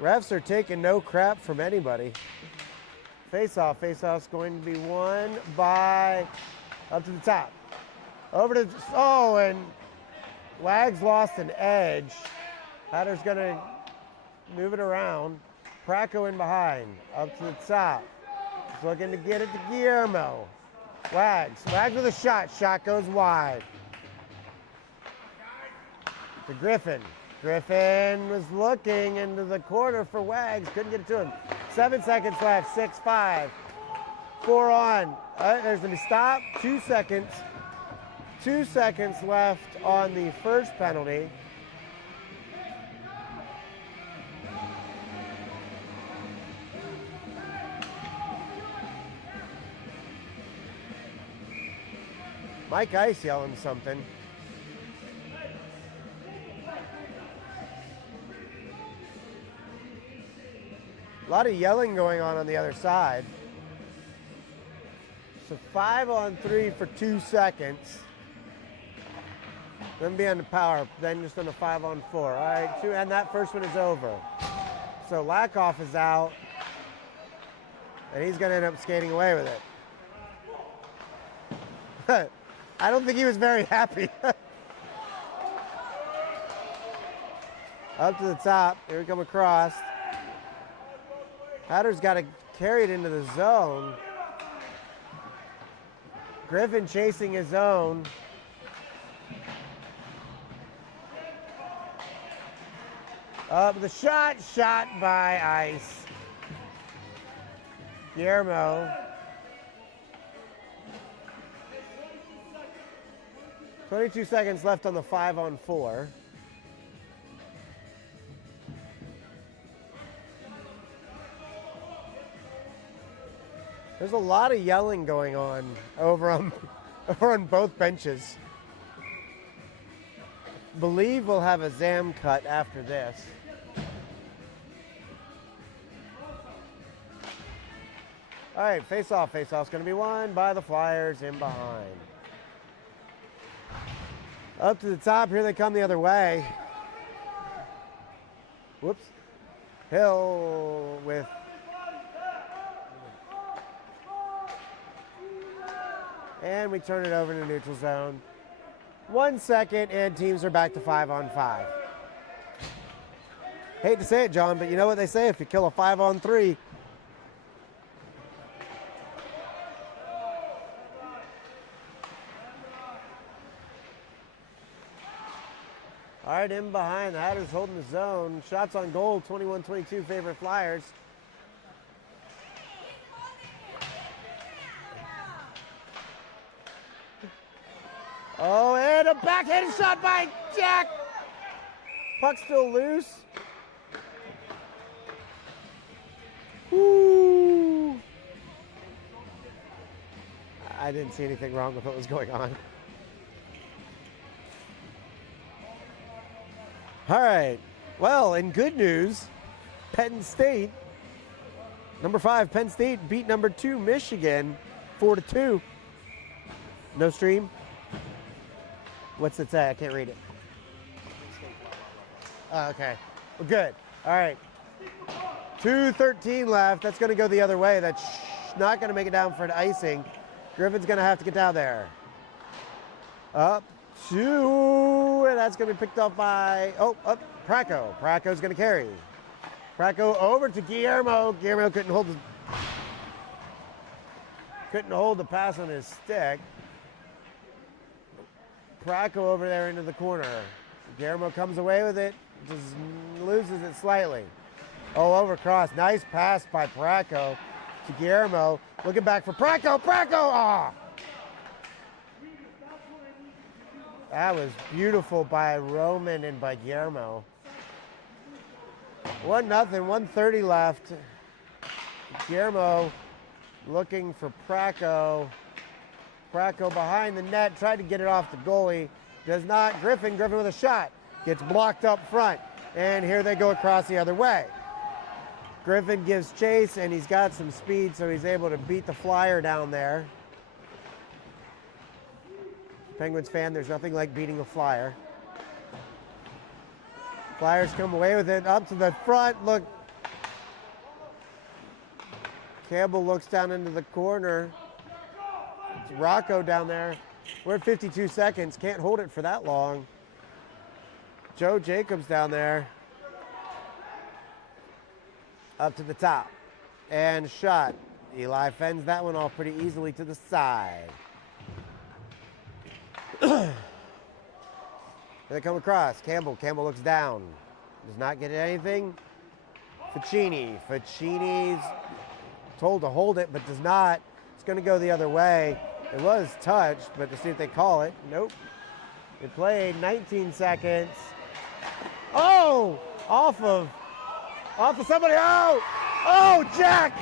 Refs are taking no crap from anybody. Face-off's going to be won by up to the top. Over to, and Wags lost an edge. Hatter's going to move it around. Praco in behind, up to the top. He's looking to get it to Guillermo. Wags with a shot. Shot goes wide. To Griffin. Griffin was looking into the corner for Wags. Couldn't get it to him. 7 seconds left. 6-5. 4 on. There's going to stop. 2 seconds. 2 seconds left on the first penalty. Mike Ice yelling something. A lot of yelling going on the other side. So 5-on-3 for 2 seconds. Then be on the power, then just on the 5-on-4. All right, and that first one is over. So Lakoff is out, and he's going to end up skating away with it. I don't think he was very happy. Up to the top, here we come across. Hatter's got to carry it into the zone. Griffin chasing his own. Up the shot by Ice. Guillermo. 22 seconds left on the 5-on-4. There's a lot of yelling going on over on both benches. Believe we'll have a Zam cut after this. All right, face-off's going to be won by the Flyers in behind. Up to the top, here they come the other way. Whoops. Hill with and we turn it over to neutral zone. 1 second, and teams are back to 5-on-5. Hate to say it, John, but you know what they say, if you kill a 5-on-3, Right in behind. The Hatters holding the zone. Shots on goal, 21-22 favorite Flyers. Oh, and a backhanded shot by Jack. Puck still loose. Woo. I didn't see anything wrong with what was going on. All right. Well, in good news, Penn State, number 5, Penn State beat number 2, Michigan, 4-2. No stream? What's it say? I can't read it. Oh, okay. Well, good. All right. 2:13 left. That's going to go the other way. That's not going to make it down for an icing. Griffin's going to have to get down there. Up 2, and that's going to be picked up by, up Praco. Praco's going to carry. Praco over to Guillermo. Guillermo couldn't hold the pass on his stick. Praco over there into the corner. Guillermo comes away with it, just loses it slightly. Oh, over cross. Nice pass by Praco to Guillermo. Looking back for Praco. Praco! Ah! That was beautiful by Roman and by Guillermo. 1-0, 1:30 left. Guillermo looking for Praco. Praco behind the net, tried to get it off the goalie. Does not. Griffin with a shot. Gets blocked up front. And here they go across the other way. Griffin gives chase, and he's got some speed, so he's able to beat the Flyer down there. Penguins fan, there's nothing like beating a Flyer. Flyers come away with it up to the front. Look. Campbell looks down into the corner. It's Rocco down there. We're at 52 seconds. Can't hold it for that long. Joe Jacobs down there. Up to the top. And shot. Eli fends that one off pretty easily to the side. They come across. Campbell looks down. Does not get anything. Ficini's told to hold it, but does not. It's going to go the other way. It was touched, but to see if they call it. Nope. They played 19 seconds. Oh! Off of somebody. Oh, Jack!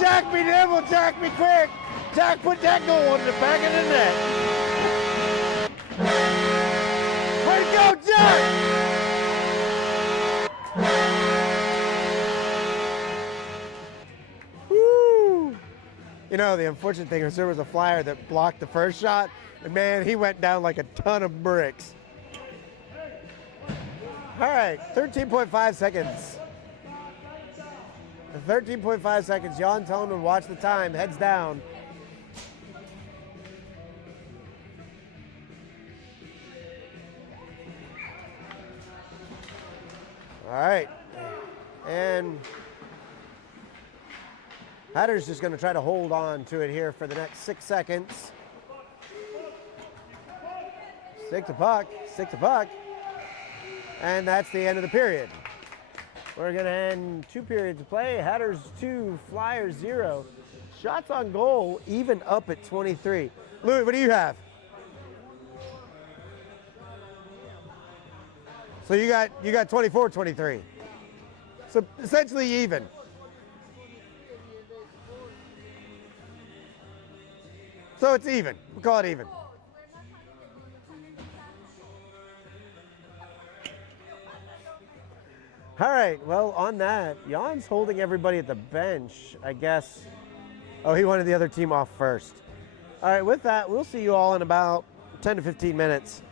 Jack be nimble, Jack be quick! Jack put that goal in the back of the net. Way to go, Jack! Woo! You know, the unfortunate thing is there was a Flyer that blocked the first shot, and man, he went down like a ton of bricks. All right, 13.5 seconds. 13.5 seconds. Jan telling him to watch the time. Heads down. All right. And Hatters just going to try to hold on to it here for the next 6 seconds. Stick to puck. And that's the end of the period. We're going to end 2 periods of play. Hatters 2, Flyers 0. Shots on goal even up at 23. Louis, what do you have? So you got 24, 23. So essentially even. So it's even. We'll call it even. All right, well, on that, Jan's holding everybody at the bench, I guess. Oh, he wanted the other team off first. All right, with that, we'll see you all in about 10 to 15 minutes.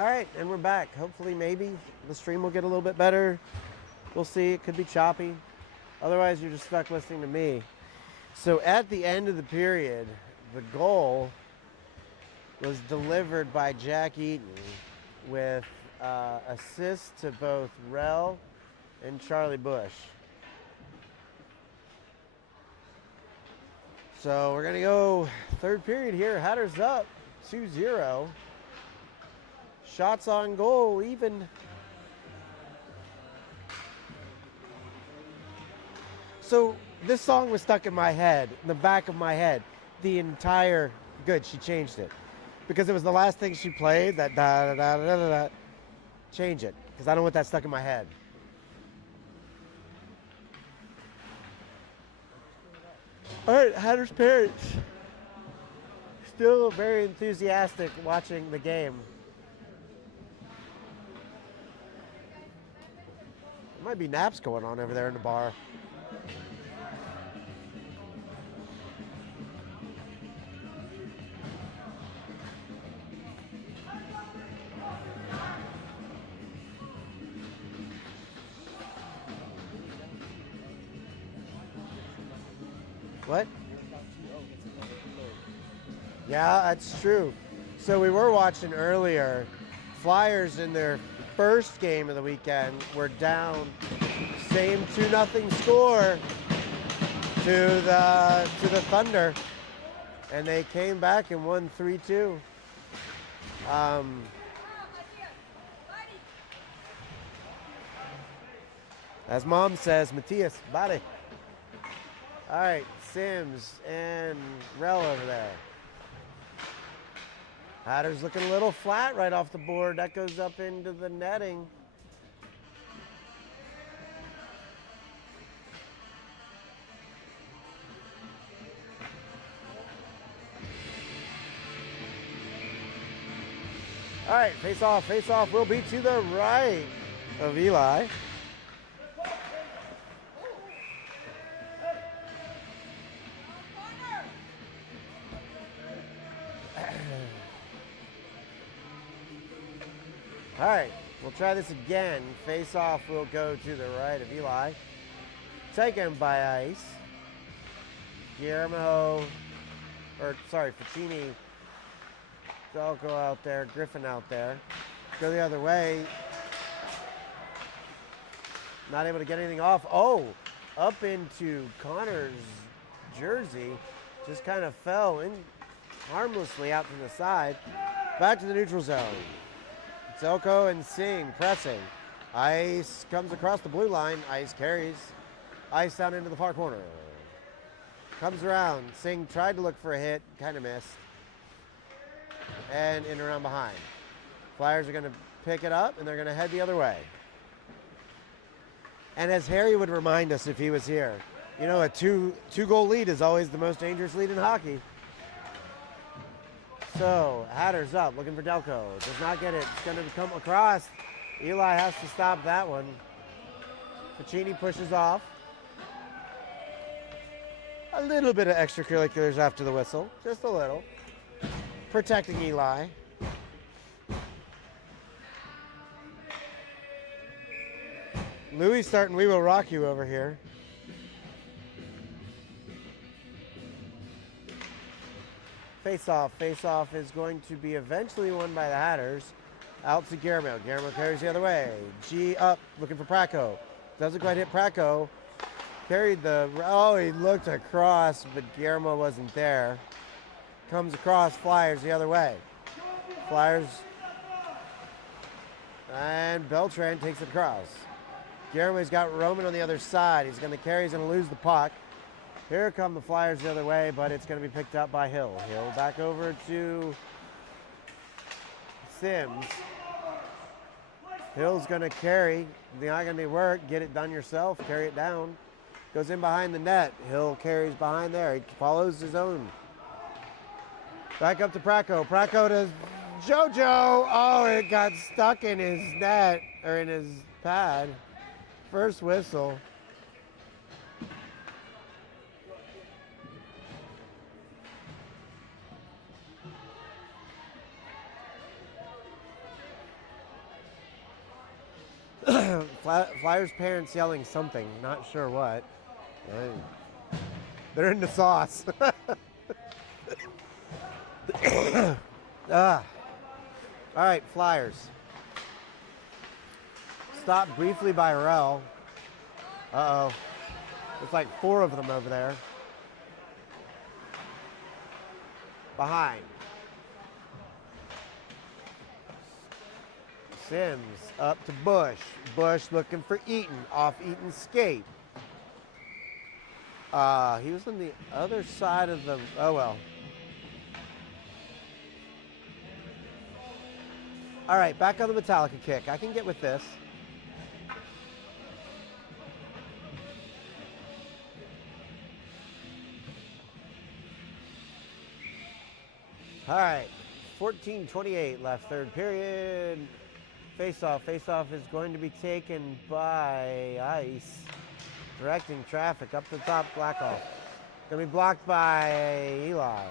All right, and we're back. Hopefully, maybe the stream will get a little bit better. We'll see. It could be choppy. Otherwise, you're just stuck listening to me. So at the end of the period, the goal was delivered by Jack Eaton with assists to both Rel and Charlie Bush. So we're going to go third period here. Hatters up 2-0. Shots on goal, even. So this song was stuck in my head, in the back of my head, the entire, good, she changed it. Because it was the last thing she played, that da-da-da-da-da-da. Change it, because I don't want that stuck in my head. All right, Hatters parents. Still very enthusiastic watching the game. There might be naps going on over there in the bar. What? Yeah, that's true. So we were watching earlier. Flyers in their first game of the weekend were down, same 2-0 score to the Thunder, and they came back and won 3-2. As Mom says, Matthias, body. All right, Sims and Rel over there. Hatters looking a little flat right off the board. That goes up into the netting. All right, face off will be to the right of Eli. All right, we'll try this again. Face off will go to the right of Eli. Taken by Ice. Ficini, Delco out there, Griffin out there. Go the other way. Not able to get anything off. Oh, up into Connor's jersey. Just kind of fell in harmlessly out to the side. Back to the neutral zone. Zelko and Singh pressing. Ice comes across the blue line. Ice carries. Ice down into the far corner. Comes around. Singh tried to look for a hit. Kind of missed. And in around behind. Flyers are going to pick it up, and they're going to head the other way. And as Harry would remind us if he was here, you know, a two-goal lead is always the most dangerous lead in hockey. So, Hatters up, looking for Delco. Does not get it. It's going to come across. Eli has to stop that one. Ficini pushes off. A little bit of extracurriculars after the whistle. Just a little. Protecting Eli. Louis starting We Will Rock You over here. Face-off is going to be eventually won by the Hatters. Out to Guillermo. Guillermo carries the other way. G up, looking for Praco. Doesn't quite hit Praco. Carried he looked across, but Guillermo wasn't there. Comes across, Flyers the other way. Flyers, and Beltran takes it across. Guillermo's got Roman on the other side. He's going to carry, he's going to lose the puck. Here come the Flyers the other way, but it's going to be picked up by Hill. Hill back over to Sims. Hill's going to carry. Not going to be work. Get it done yourself. Carry it down. Goes in behind the net. Hill carries behind there. He follows his own. Back up to Praco. Praco to JoJo. Oh, it got stuck in his net, or in his pad. First whistle. Flyers parents yelling something, not sure what. They're in the sauce. All right, Flyers. Stopped briefly by Rel. Uh-oh. There's like 4 of them over there. Behind. Sims up to Bush. Bush looking for Eaton. Off Eaton's skate. He was on the other side of the... Oh, well. All right, back on the Metallica kick. I can get with this. All right, 14:28 left, third period. Face-off. Face-off is going to be taken by Ice. Directing traffic up the top, Blackoff. Going to be blocked by Eli.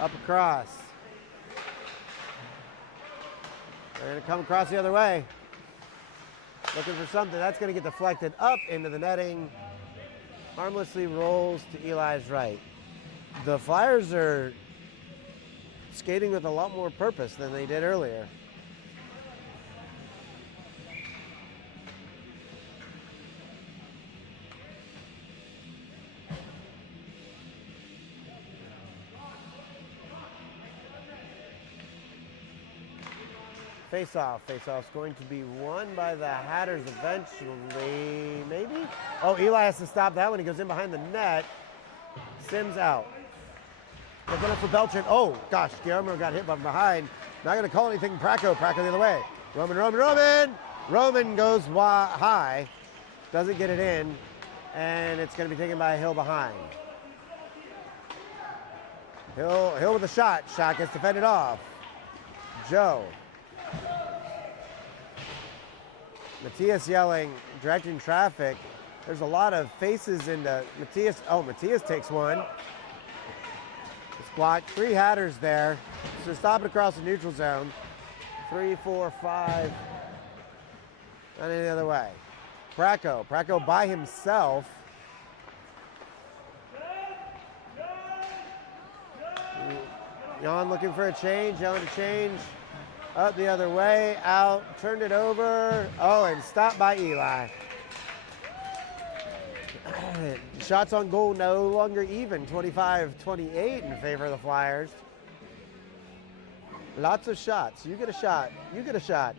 Up across. They're going to come across the other way. Looking for something. That's going to get deflected up into the netting. Harmlessly rolls to Eli's right. The Flyers are skating with a lot more purpose than they did earlier. Face-off. Face-off's going to be won by the Hatters eventually, maybe? Oh, Eli has to stop that when he goes in behind the net. Sims out. They're going for Beltran. Oh, gosh, Guillermo got hit from behind. Not going to call anything. Praco the other way. Roman goes high. Doesn't get it in. And it's going to be taken by Hill behind. Hill with a shot. Shot gets defended off. Joe. Matthias yelling, directing traffic. There's a lot of faces into Matthias. Oh, Matthias takes one. It's blocked. 3 Hatters there. So stop it across the neutral zone. 3, 4, 5. And the other way. Praco by himself. Jan looking for a change. Yelling to change. Up the other way, out, turned it over. Oh, and stopped by Eli. Shots on goal no longer even, 25-28 in favor of the Flyers. Lots of shots. You get a shot. You get a shot.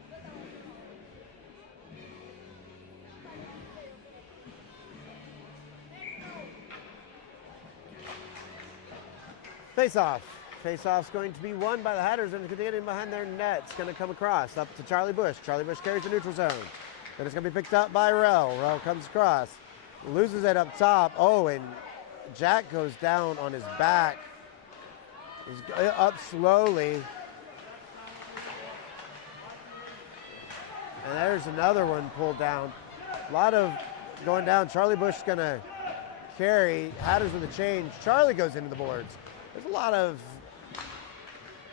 Face-off. Face-off's going to be won by the Hatters and getting behind their net. It's going to come across up to Charlie Bush. Charlie Bush carries the neutral zone. Then it's going to be picked up by Rel. Rel comes across. Loses it up top. Oh, and Jack goes down on his back. He's up slowly. And there's another one pulled down. A lot of going down. Charlie Bush is going to carry. Hatters with a change. Charlie goes into the boards. There's a lot of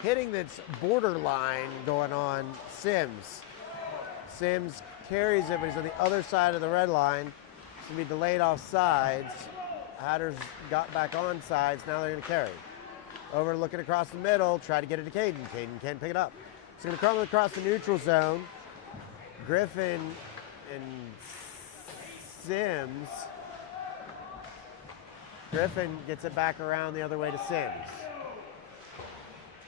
hitting that's borderline going on. Sims carries it, but he's on the other side of the red line. It's going to be delayed off sides. Hatters got back on sides. Now they're going to carry. Over looking across the middle. Try to get it to Caden. Caden can't pick it up. It's going to come across the neutral zone. Griffin and Sims. Griffin gets it back around the other way to Sims.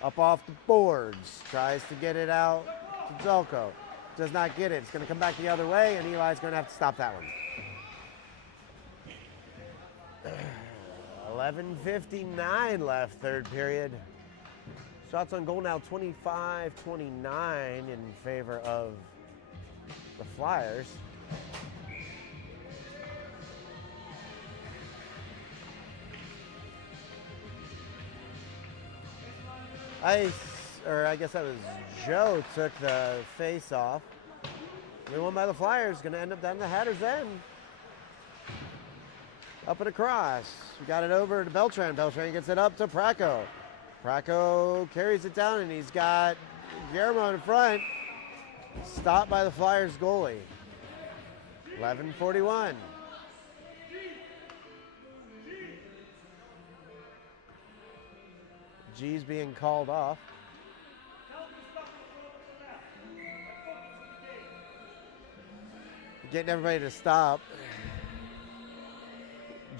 Up off the boards. Tries to get it out to Zelko. Does not get it. It's going to come back the other way, and Eli's going to have to stop that one. 11:59 left, third period. Shots on goal now 25-29 in favor of the Flyers. I guess that was Joe took the face off. We won by the Flyers. Going to end up down the Hatters' end. Up and across. We got it over to Beltran. Beltran gets it up to Praco. Praco carries it down, and he's got Guillermo in front. Stopped by the Flyers goalie. 11:41. G's being called off. Getting everybody to stop.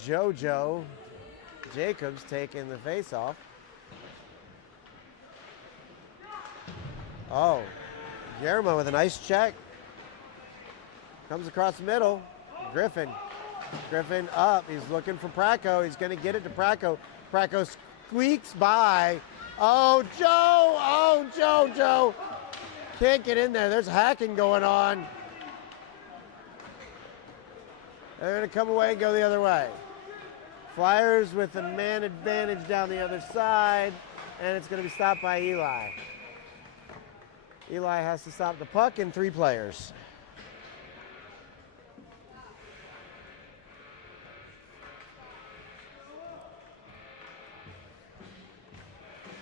JoJo Jacobs taking the face off. Oh, Guillermo with a nice check. Comes across the middle. Griffin up. He's looking for Praco. He's going to get it to Praco. Praco squeaks by. Oh, Joe! Oh, Joe! Can't get in there. There's hacking going on. They're going to come away and go the other way. Flyers with a man advantage down the other side, and it's going to be stopped by Eli. Eli has to stop the puck and 3 players.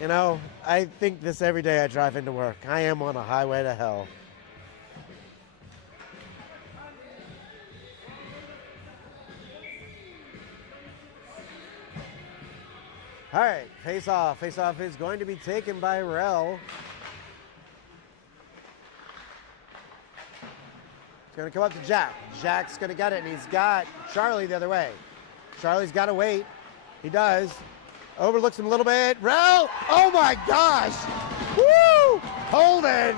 You know, I think this every day I drive into work. I am on a highway to hell. All right, face off. Face off is going to be taken by Rel. It's going to come up to Jack. Jack's going to get it, and he's got Charlie the other way. Charlie's got to wait. He does. Overlooks him a little bit. Rel! Oh my gosh! Woo! Holden!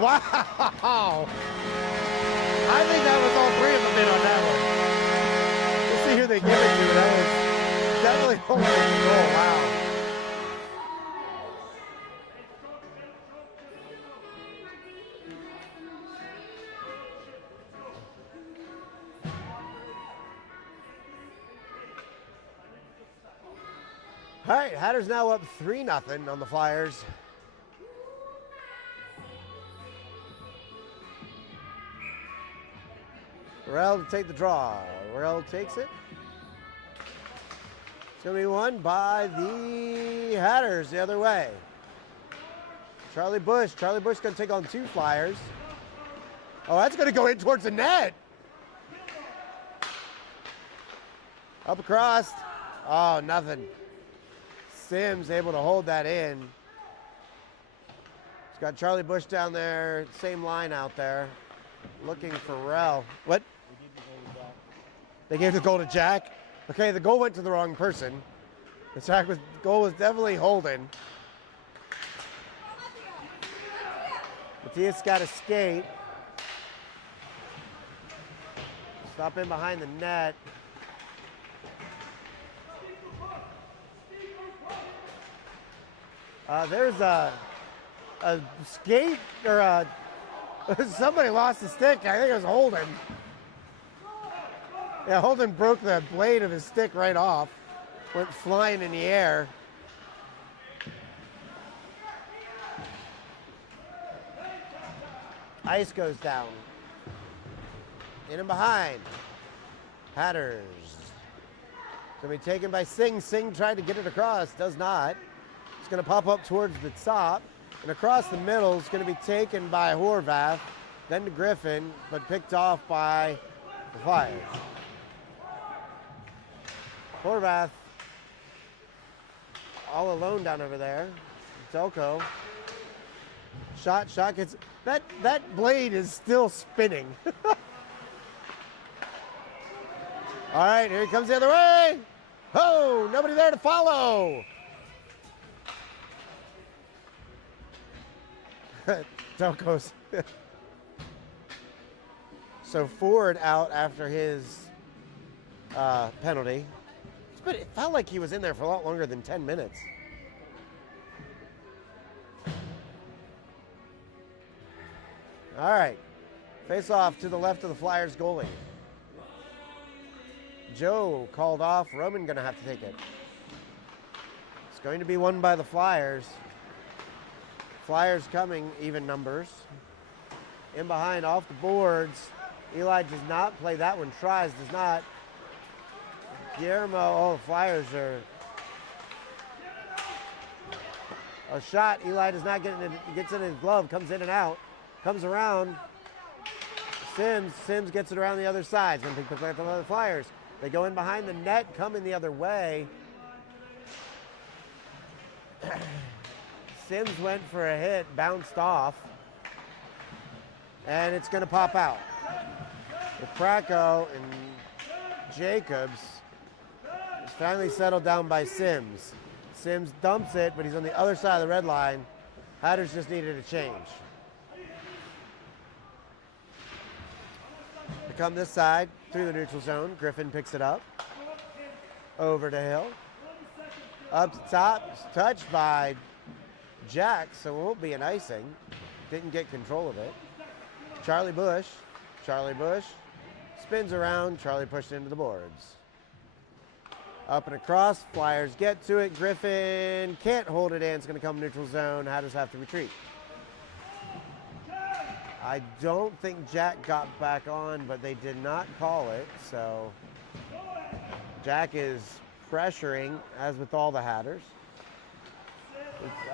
Wow! I think that was all 3 of them in on that one. We'll see who they give it to. That was definitely Holden's goal. Wow. All right, Hatters now up 3-0 on the Flyers. Rel to take the draw. Rel takes it. It's going to be won by the Hatters the other way. Charlie Bush. Charlie Bush going to take on 2 Flyers. Oh, that's going to go in towards the net. Up across. Oh, nothing. Sims able to hold that in. He's got Charlie Bush down there, same line out there, looking for Rel. What? They gave the goal to Jack? Okay, the goal went to the wrong person. The goal was definitely Holden. Matthias got a skate. Stop in behind the net. There's a skate, or somebody lost a stick. I think it was Holden. Yeah, Holden broke the blade of his stick right off. Went flying in the air. Ice goes down. In and behind. Hatters. Going to be taken by Singh. Singh tried to get it across. Does not. It's going to pop up towards the top, and across the middle is going to be taken by Horvath, then to Griffin, but picked off by the Flyers. Horvath all alone down over there. Delco. Shot gets, that blade is still spinning. All right, here he comes the other way. Oh, nobody there to follow. Delco's. So Ford out after his penalty. But it felt like he was in there for a lot longer than 10 minutes. All right. Face off to the left of the Flyers goalie. Joe called off. Roman going to have to take it. It's going to be won by the Flyers. Flyers coming, even numbers. In behind, off the boards. Eli does not play that one. Tries, does not. Guillermo, oh, the Flyers are. A shot. Eli does not get in. Gets in his glove, comes in and out. Comes around. Sims gets it around the other side. He's going to pick the other Flyers. They go in behind the net, coming the other way. Sims went for a hit, bounced off, and it's going to pop out. With Praco and Jacobs, it's finally settled down by Sims. Sims dumps it, but he's on the other side of the red line. Hatters just needed a change. They come this side, through the neutral zone. Griffin picks it up. Over to Hill. Up to top, touched by Jack, so it won't be an icing. Didn't get control of it. Charlie Bush spins around. Charlie pushed into the boards. Up and across, Flyers get to it. Griffin can't hold it in. It's going to come neutral zone. Hatters have to retreat. I don't think Jack got back on, but they did not call it. So Jack is pressuring, as with all the Hatters.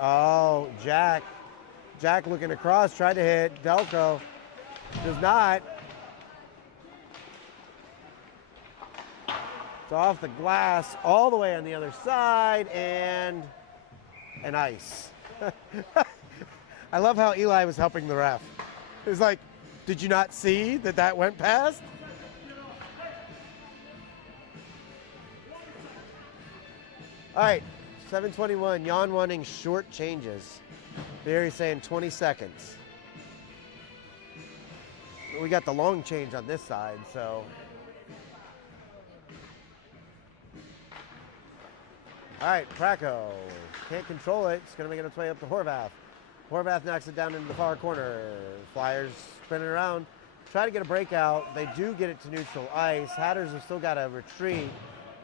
Oh, Jack looking across, tried to hit. Delco does not. It's off the glass all the way on the other side, and an ice. I love how Eli was helping the ref. It was like, did you not see that went past? All right, 7:21, Jan wanting short changes. Barry saying 20 seconds. We got the long change on this side, so. All right, Praco can't control it. It's going to make its way up to Horvath. Horvath knocks it down into the far corner. Flyers spinning around. Try to get a breakout. They do get it to neutral ice. Hatters have still got to retreat.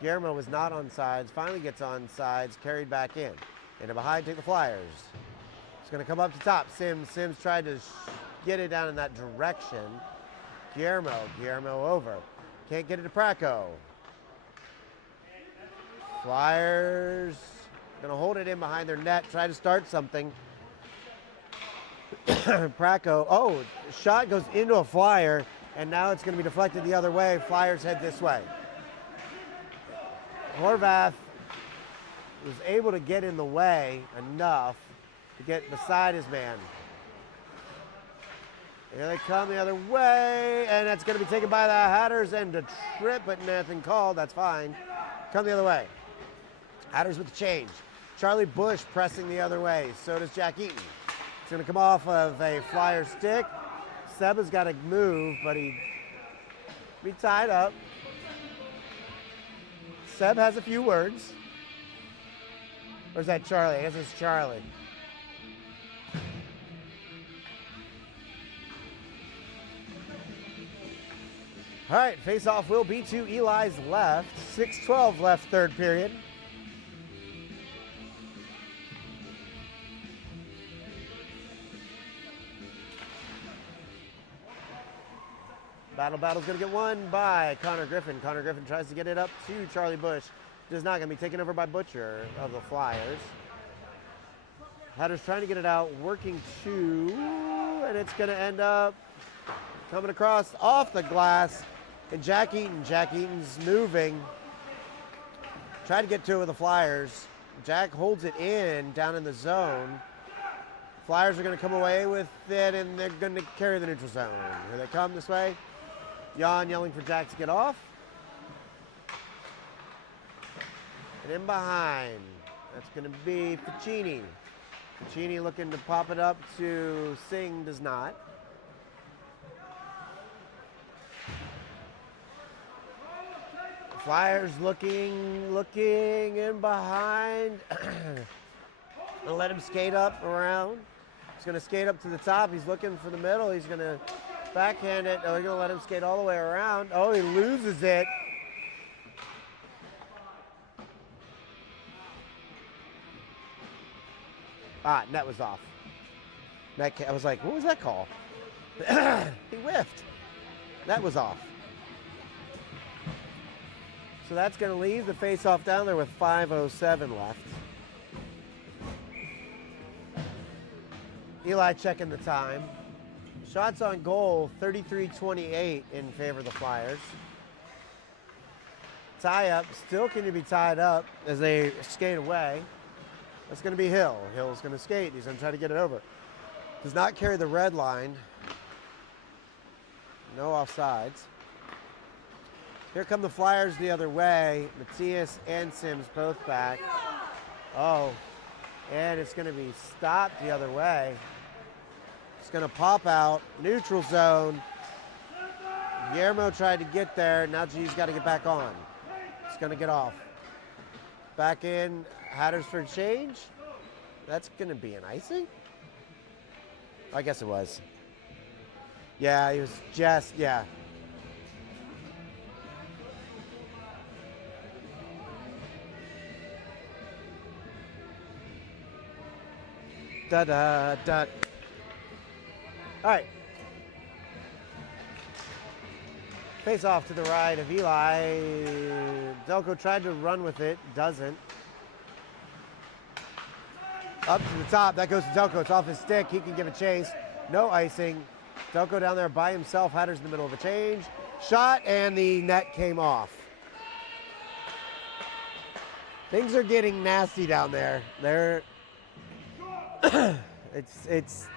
Guillermo was not on sides. Finally gets on sides. Carried back in. And behind take the Flyers. It's going to come up to top. Sims tried to get it down in that direction. Guillermo over. Can't get it to Praco. Flyers going to hold it in behind their net. Try to start something. Praco, oh, shot goes into a Flyer, and now it's going to be deflected the other way. Flyers head this way. Horvath was able to get in the way enough to get beside his man. Here they come the other way, and that's going to be taken by the Hatters, and a trip, but nothing called. That's fine. Come the other way. Hatters with the change. Charlie Bush pressing the other way. So does Jack Eaton. It's going to come off of a Flyer stick. Seb has got to move, but he'd be tied up. Seb has a few words. Or is that Charlie? I guess it's Charlie. All right, face-off will be to Eli's left. 6:12 left, third period. Battle's going to get won by Connor Griffin. Connor Griffin tries to get it up to Charlie Bush. Does not, going to be taken over by Butcher of the Flyers. Hatters trying to get it out, working two, and it's going to end up coming across off the glass. And Jack Eaton's moving. Tried to get to it with the Flyers. Jack holds it in down in the zone. Flyers are going to come away with it, and they're going to carry the neutral zone. Here they come this way. Jan yelling for Jack to get off. And in behind, that's going to be Ficini. Ficini looking to pop it up to Singh, does not. Flyers looking in behind. Gonna let him skate up around. He's gonna skate up to the top. He's looking for the middle. He's gonna backhand it. Oh, they're gonna let him skate all the way around. Oh, he loses it. Net was off. I was like, what was that call? He whiffed. Net was off. So that's going to leave the face-off down there with 5:07 left. Eli checking the time. Shots on goal, 33-28 in favor of the Flyers. Tie up, still can be tied up as they skate away. That's going to be Hill. Hill's going to skate. He's going to try to get it over. Does not carry the red line. No offsides. Here come the Flyers the other way. Matthias and Sims both back. Oh, and it's going to be stopped the other way. It's going to pop out. Neutral zone. Guillermo tried to get there. Now G's got to get back on. It's going to get off. Back in. Hatters for change. That's going to be an icing? I guess it was. Yeah, he was just, yeah. Da-da-da. All right. Face off to the right of Eli. Delco tried to run with it, doesn't. Up to the top, that goes to Delco. It's off his stick, he can give a chase. No icing. Delco down there by himself. Hatters in the middle of a change. Shot, and the net came off. Things are getting nasty down there. They're it's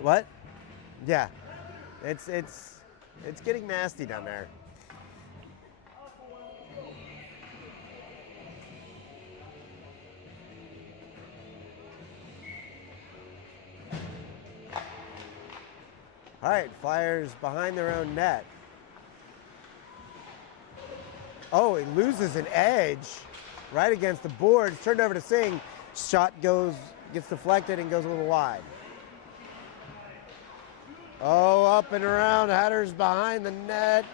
what? Yeah. It's getting nasty down there. All right, Flyers behind their own net. Oh, he loses an edge right against the boards. Turned over to Singh. Shot gets deflected and goes a little wide. Oh, up and around. Hatters behind the net.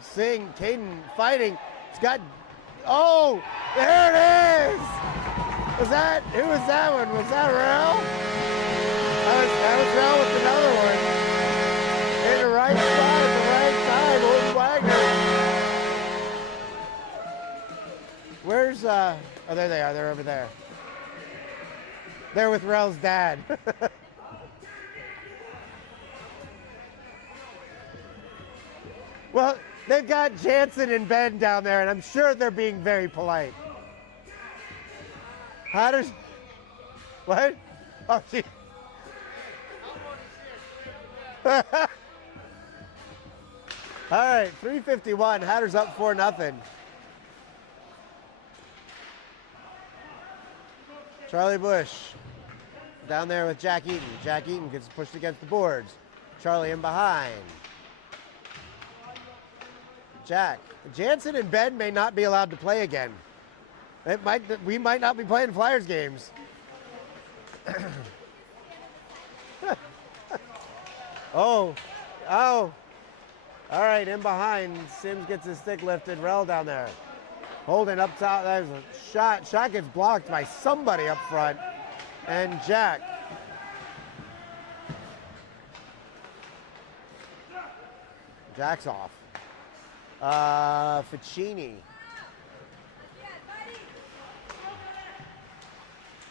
Singh, Caden fighting. It's got, oh, there it is. Who was that one? Was that Rel? That was Rel with another one. In the right spot at the right time, Old Wagner. Where's, oh, there they are. They're over there. They're with Rel's dad. Well, they've got Jansen and Ben down there, and I'm sure they're being very polite. Hatters, what? Oh, gee. All right, 3:51. Hatters up 4-0. Charlie Bush down there with Jack Eaton. Jack Eaton gets pushed against the boards. Charlie in behind. Jack. Jansen and Ben may not be allowed to play again. We might not be playing Flyers games. Oh. All right, in behind. Sims gets his stick lifted. Rel down there. Holding up top. There's a shot. Shot gets blocked by somebody up front. And Jack. Jack's off. Ficini.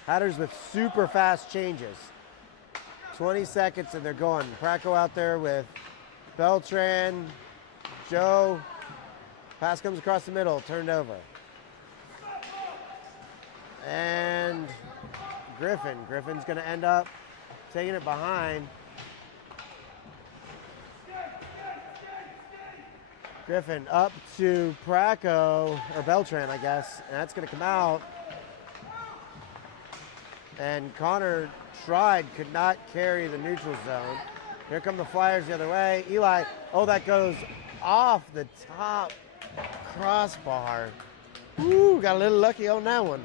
Hatters with super fast changes. 20 seconds and they're going. Praco out there with Beltran, Joe. Pass comes across the middle, turned over. And Griffin. Griffin's going to end up taking it behind. Griffin up to Praco, or Beltran, I guess, and that's going to come out. And Connor tried, could not carry the neutral zone. Here come the Flyers the other way. Eli, oh, that goes off the top crossbar. Ooh, got a little lucky on that one.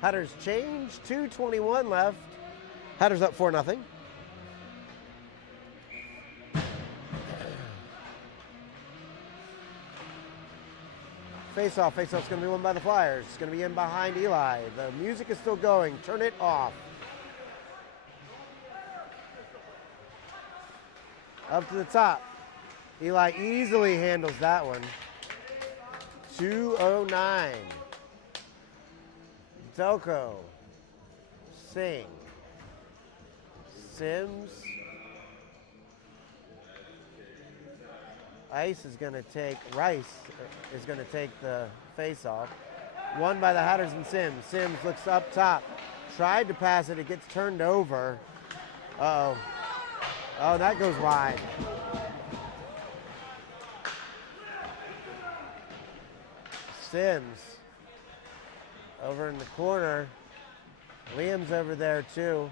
Hatters change, 2:21 left. Hatters up 4-0. Face-off. Face-off's going to be won by the Flyers. It's going to be in behind Eli. The music is still going. Turn it off. Up to the top. Eli easily handles that one. 2:09. Delco. Singh. Sims. Rice is going to take the face-off. Won by the Hatters and Sims. Sims looks up top. Tried to pass it. It gets turned over. Uh-oh. Oh, that goes wide. Sims over in the corner. Liam's over there too.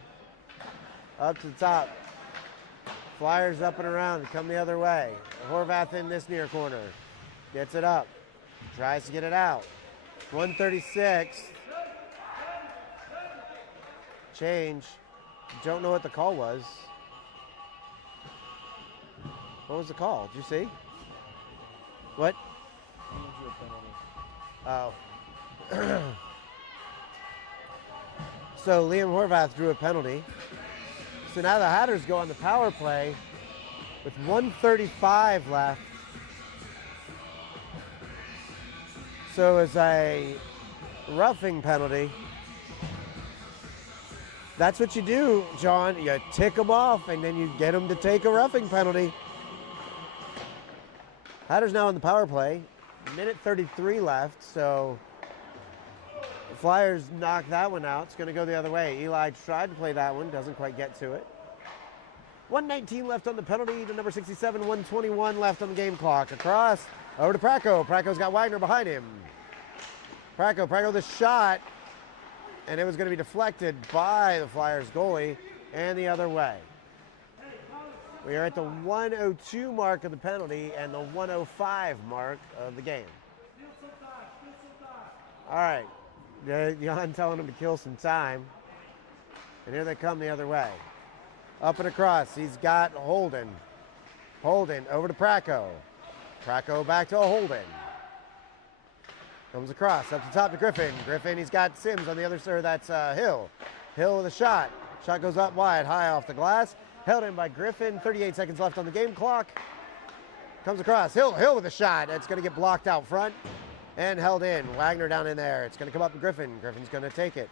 Up to the top. Flyers up and around, come the other way. Horvath in this near corner. Gets it up. Tries to get it out. 136. Change. Don't know what the call was. What was the call? Did you see? What? Oh. So Liam Horvath drew a penalty. So now the Hatters go on the power play with 1:35 left. So it's a roughing penalty. That's what you do, John. You tick them off and then you get them to take a roughing penalty. Hatters now on the power play. Minute 33 left, so the Flyers knock that one out. It's going to go the other way. Eli tried to play that one, doesn't quite get to it. 1:19 left on the penalty to number 67, 1:21 left on the game clock. Across, over to Pracko. Pracko's got Wagner behind him. Pracko the shot, and it was going to be deflected by the Flyers goalie and the other way. We are at the 1:02 mark of the penalty and the 1:05 mark of the game. All right, Jan telling him to kill some time. And here they come the other way. Up and across, he's got Holden. Holden over to Pracko. Pracko back to Holden. Comes across, up the top to Griffin. Griffin, he's got Sims on the other side, that's Hill. Hill with a shot. Shot goes up wide, high off the glass. Held in by Griffin, 38 seconds left on the game clock. Comes across, Hill with a shot. It's gonna get blocked out front and held in. Wagner down in there. It's gonna come up to Griffin. Griffin's gonna take it.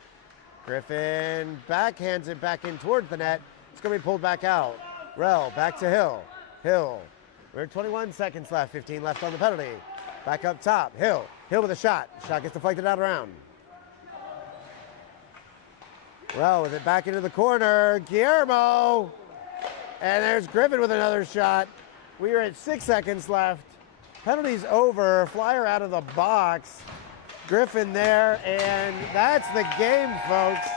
Griffin backhands it back in towards the net. It's gonna be pulled back out. Rell, back to Hill. Hill, we're at 21 seconds left, 15 left on the penalty. Back up top, Hill with a shot. Shot gets deflected out around. Rell with it back into the corner. Guillermo. And there's Griffin with another shot. We are at 6 seconds left. Penalty's over. Flyer out of the box. Griffin there, and that's the game, folks.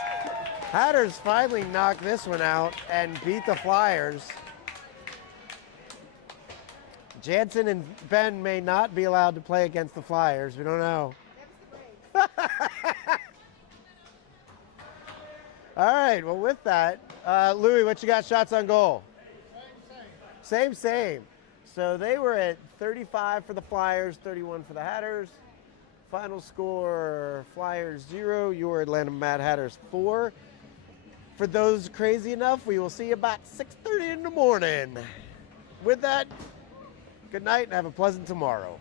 Hatters finally knocked this one out and beat the Flyers. Jansen and Ben may not be allowed to play against the Flyers. We don't know. All right, well, with that, Louis, what you got shots on goal? Same. So they were at 35 for the Flyers, 31 for the Hatters. Final score, Flyers 0, your Atlanta Mad Hatters 4. For those crazy enough, we will see you about 6:30 in the morning. With that, good night and have a pleasant tomorrow.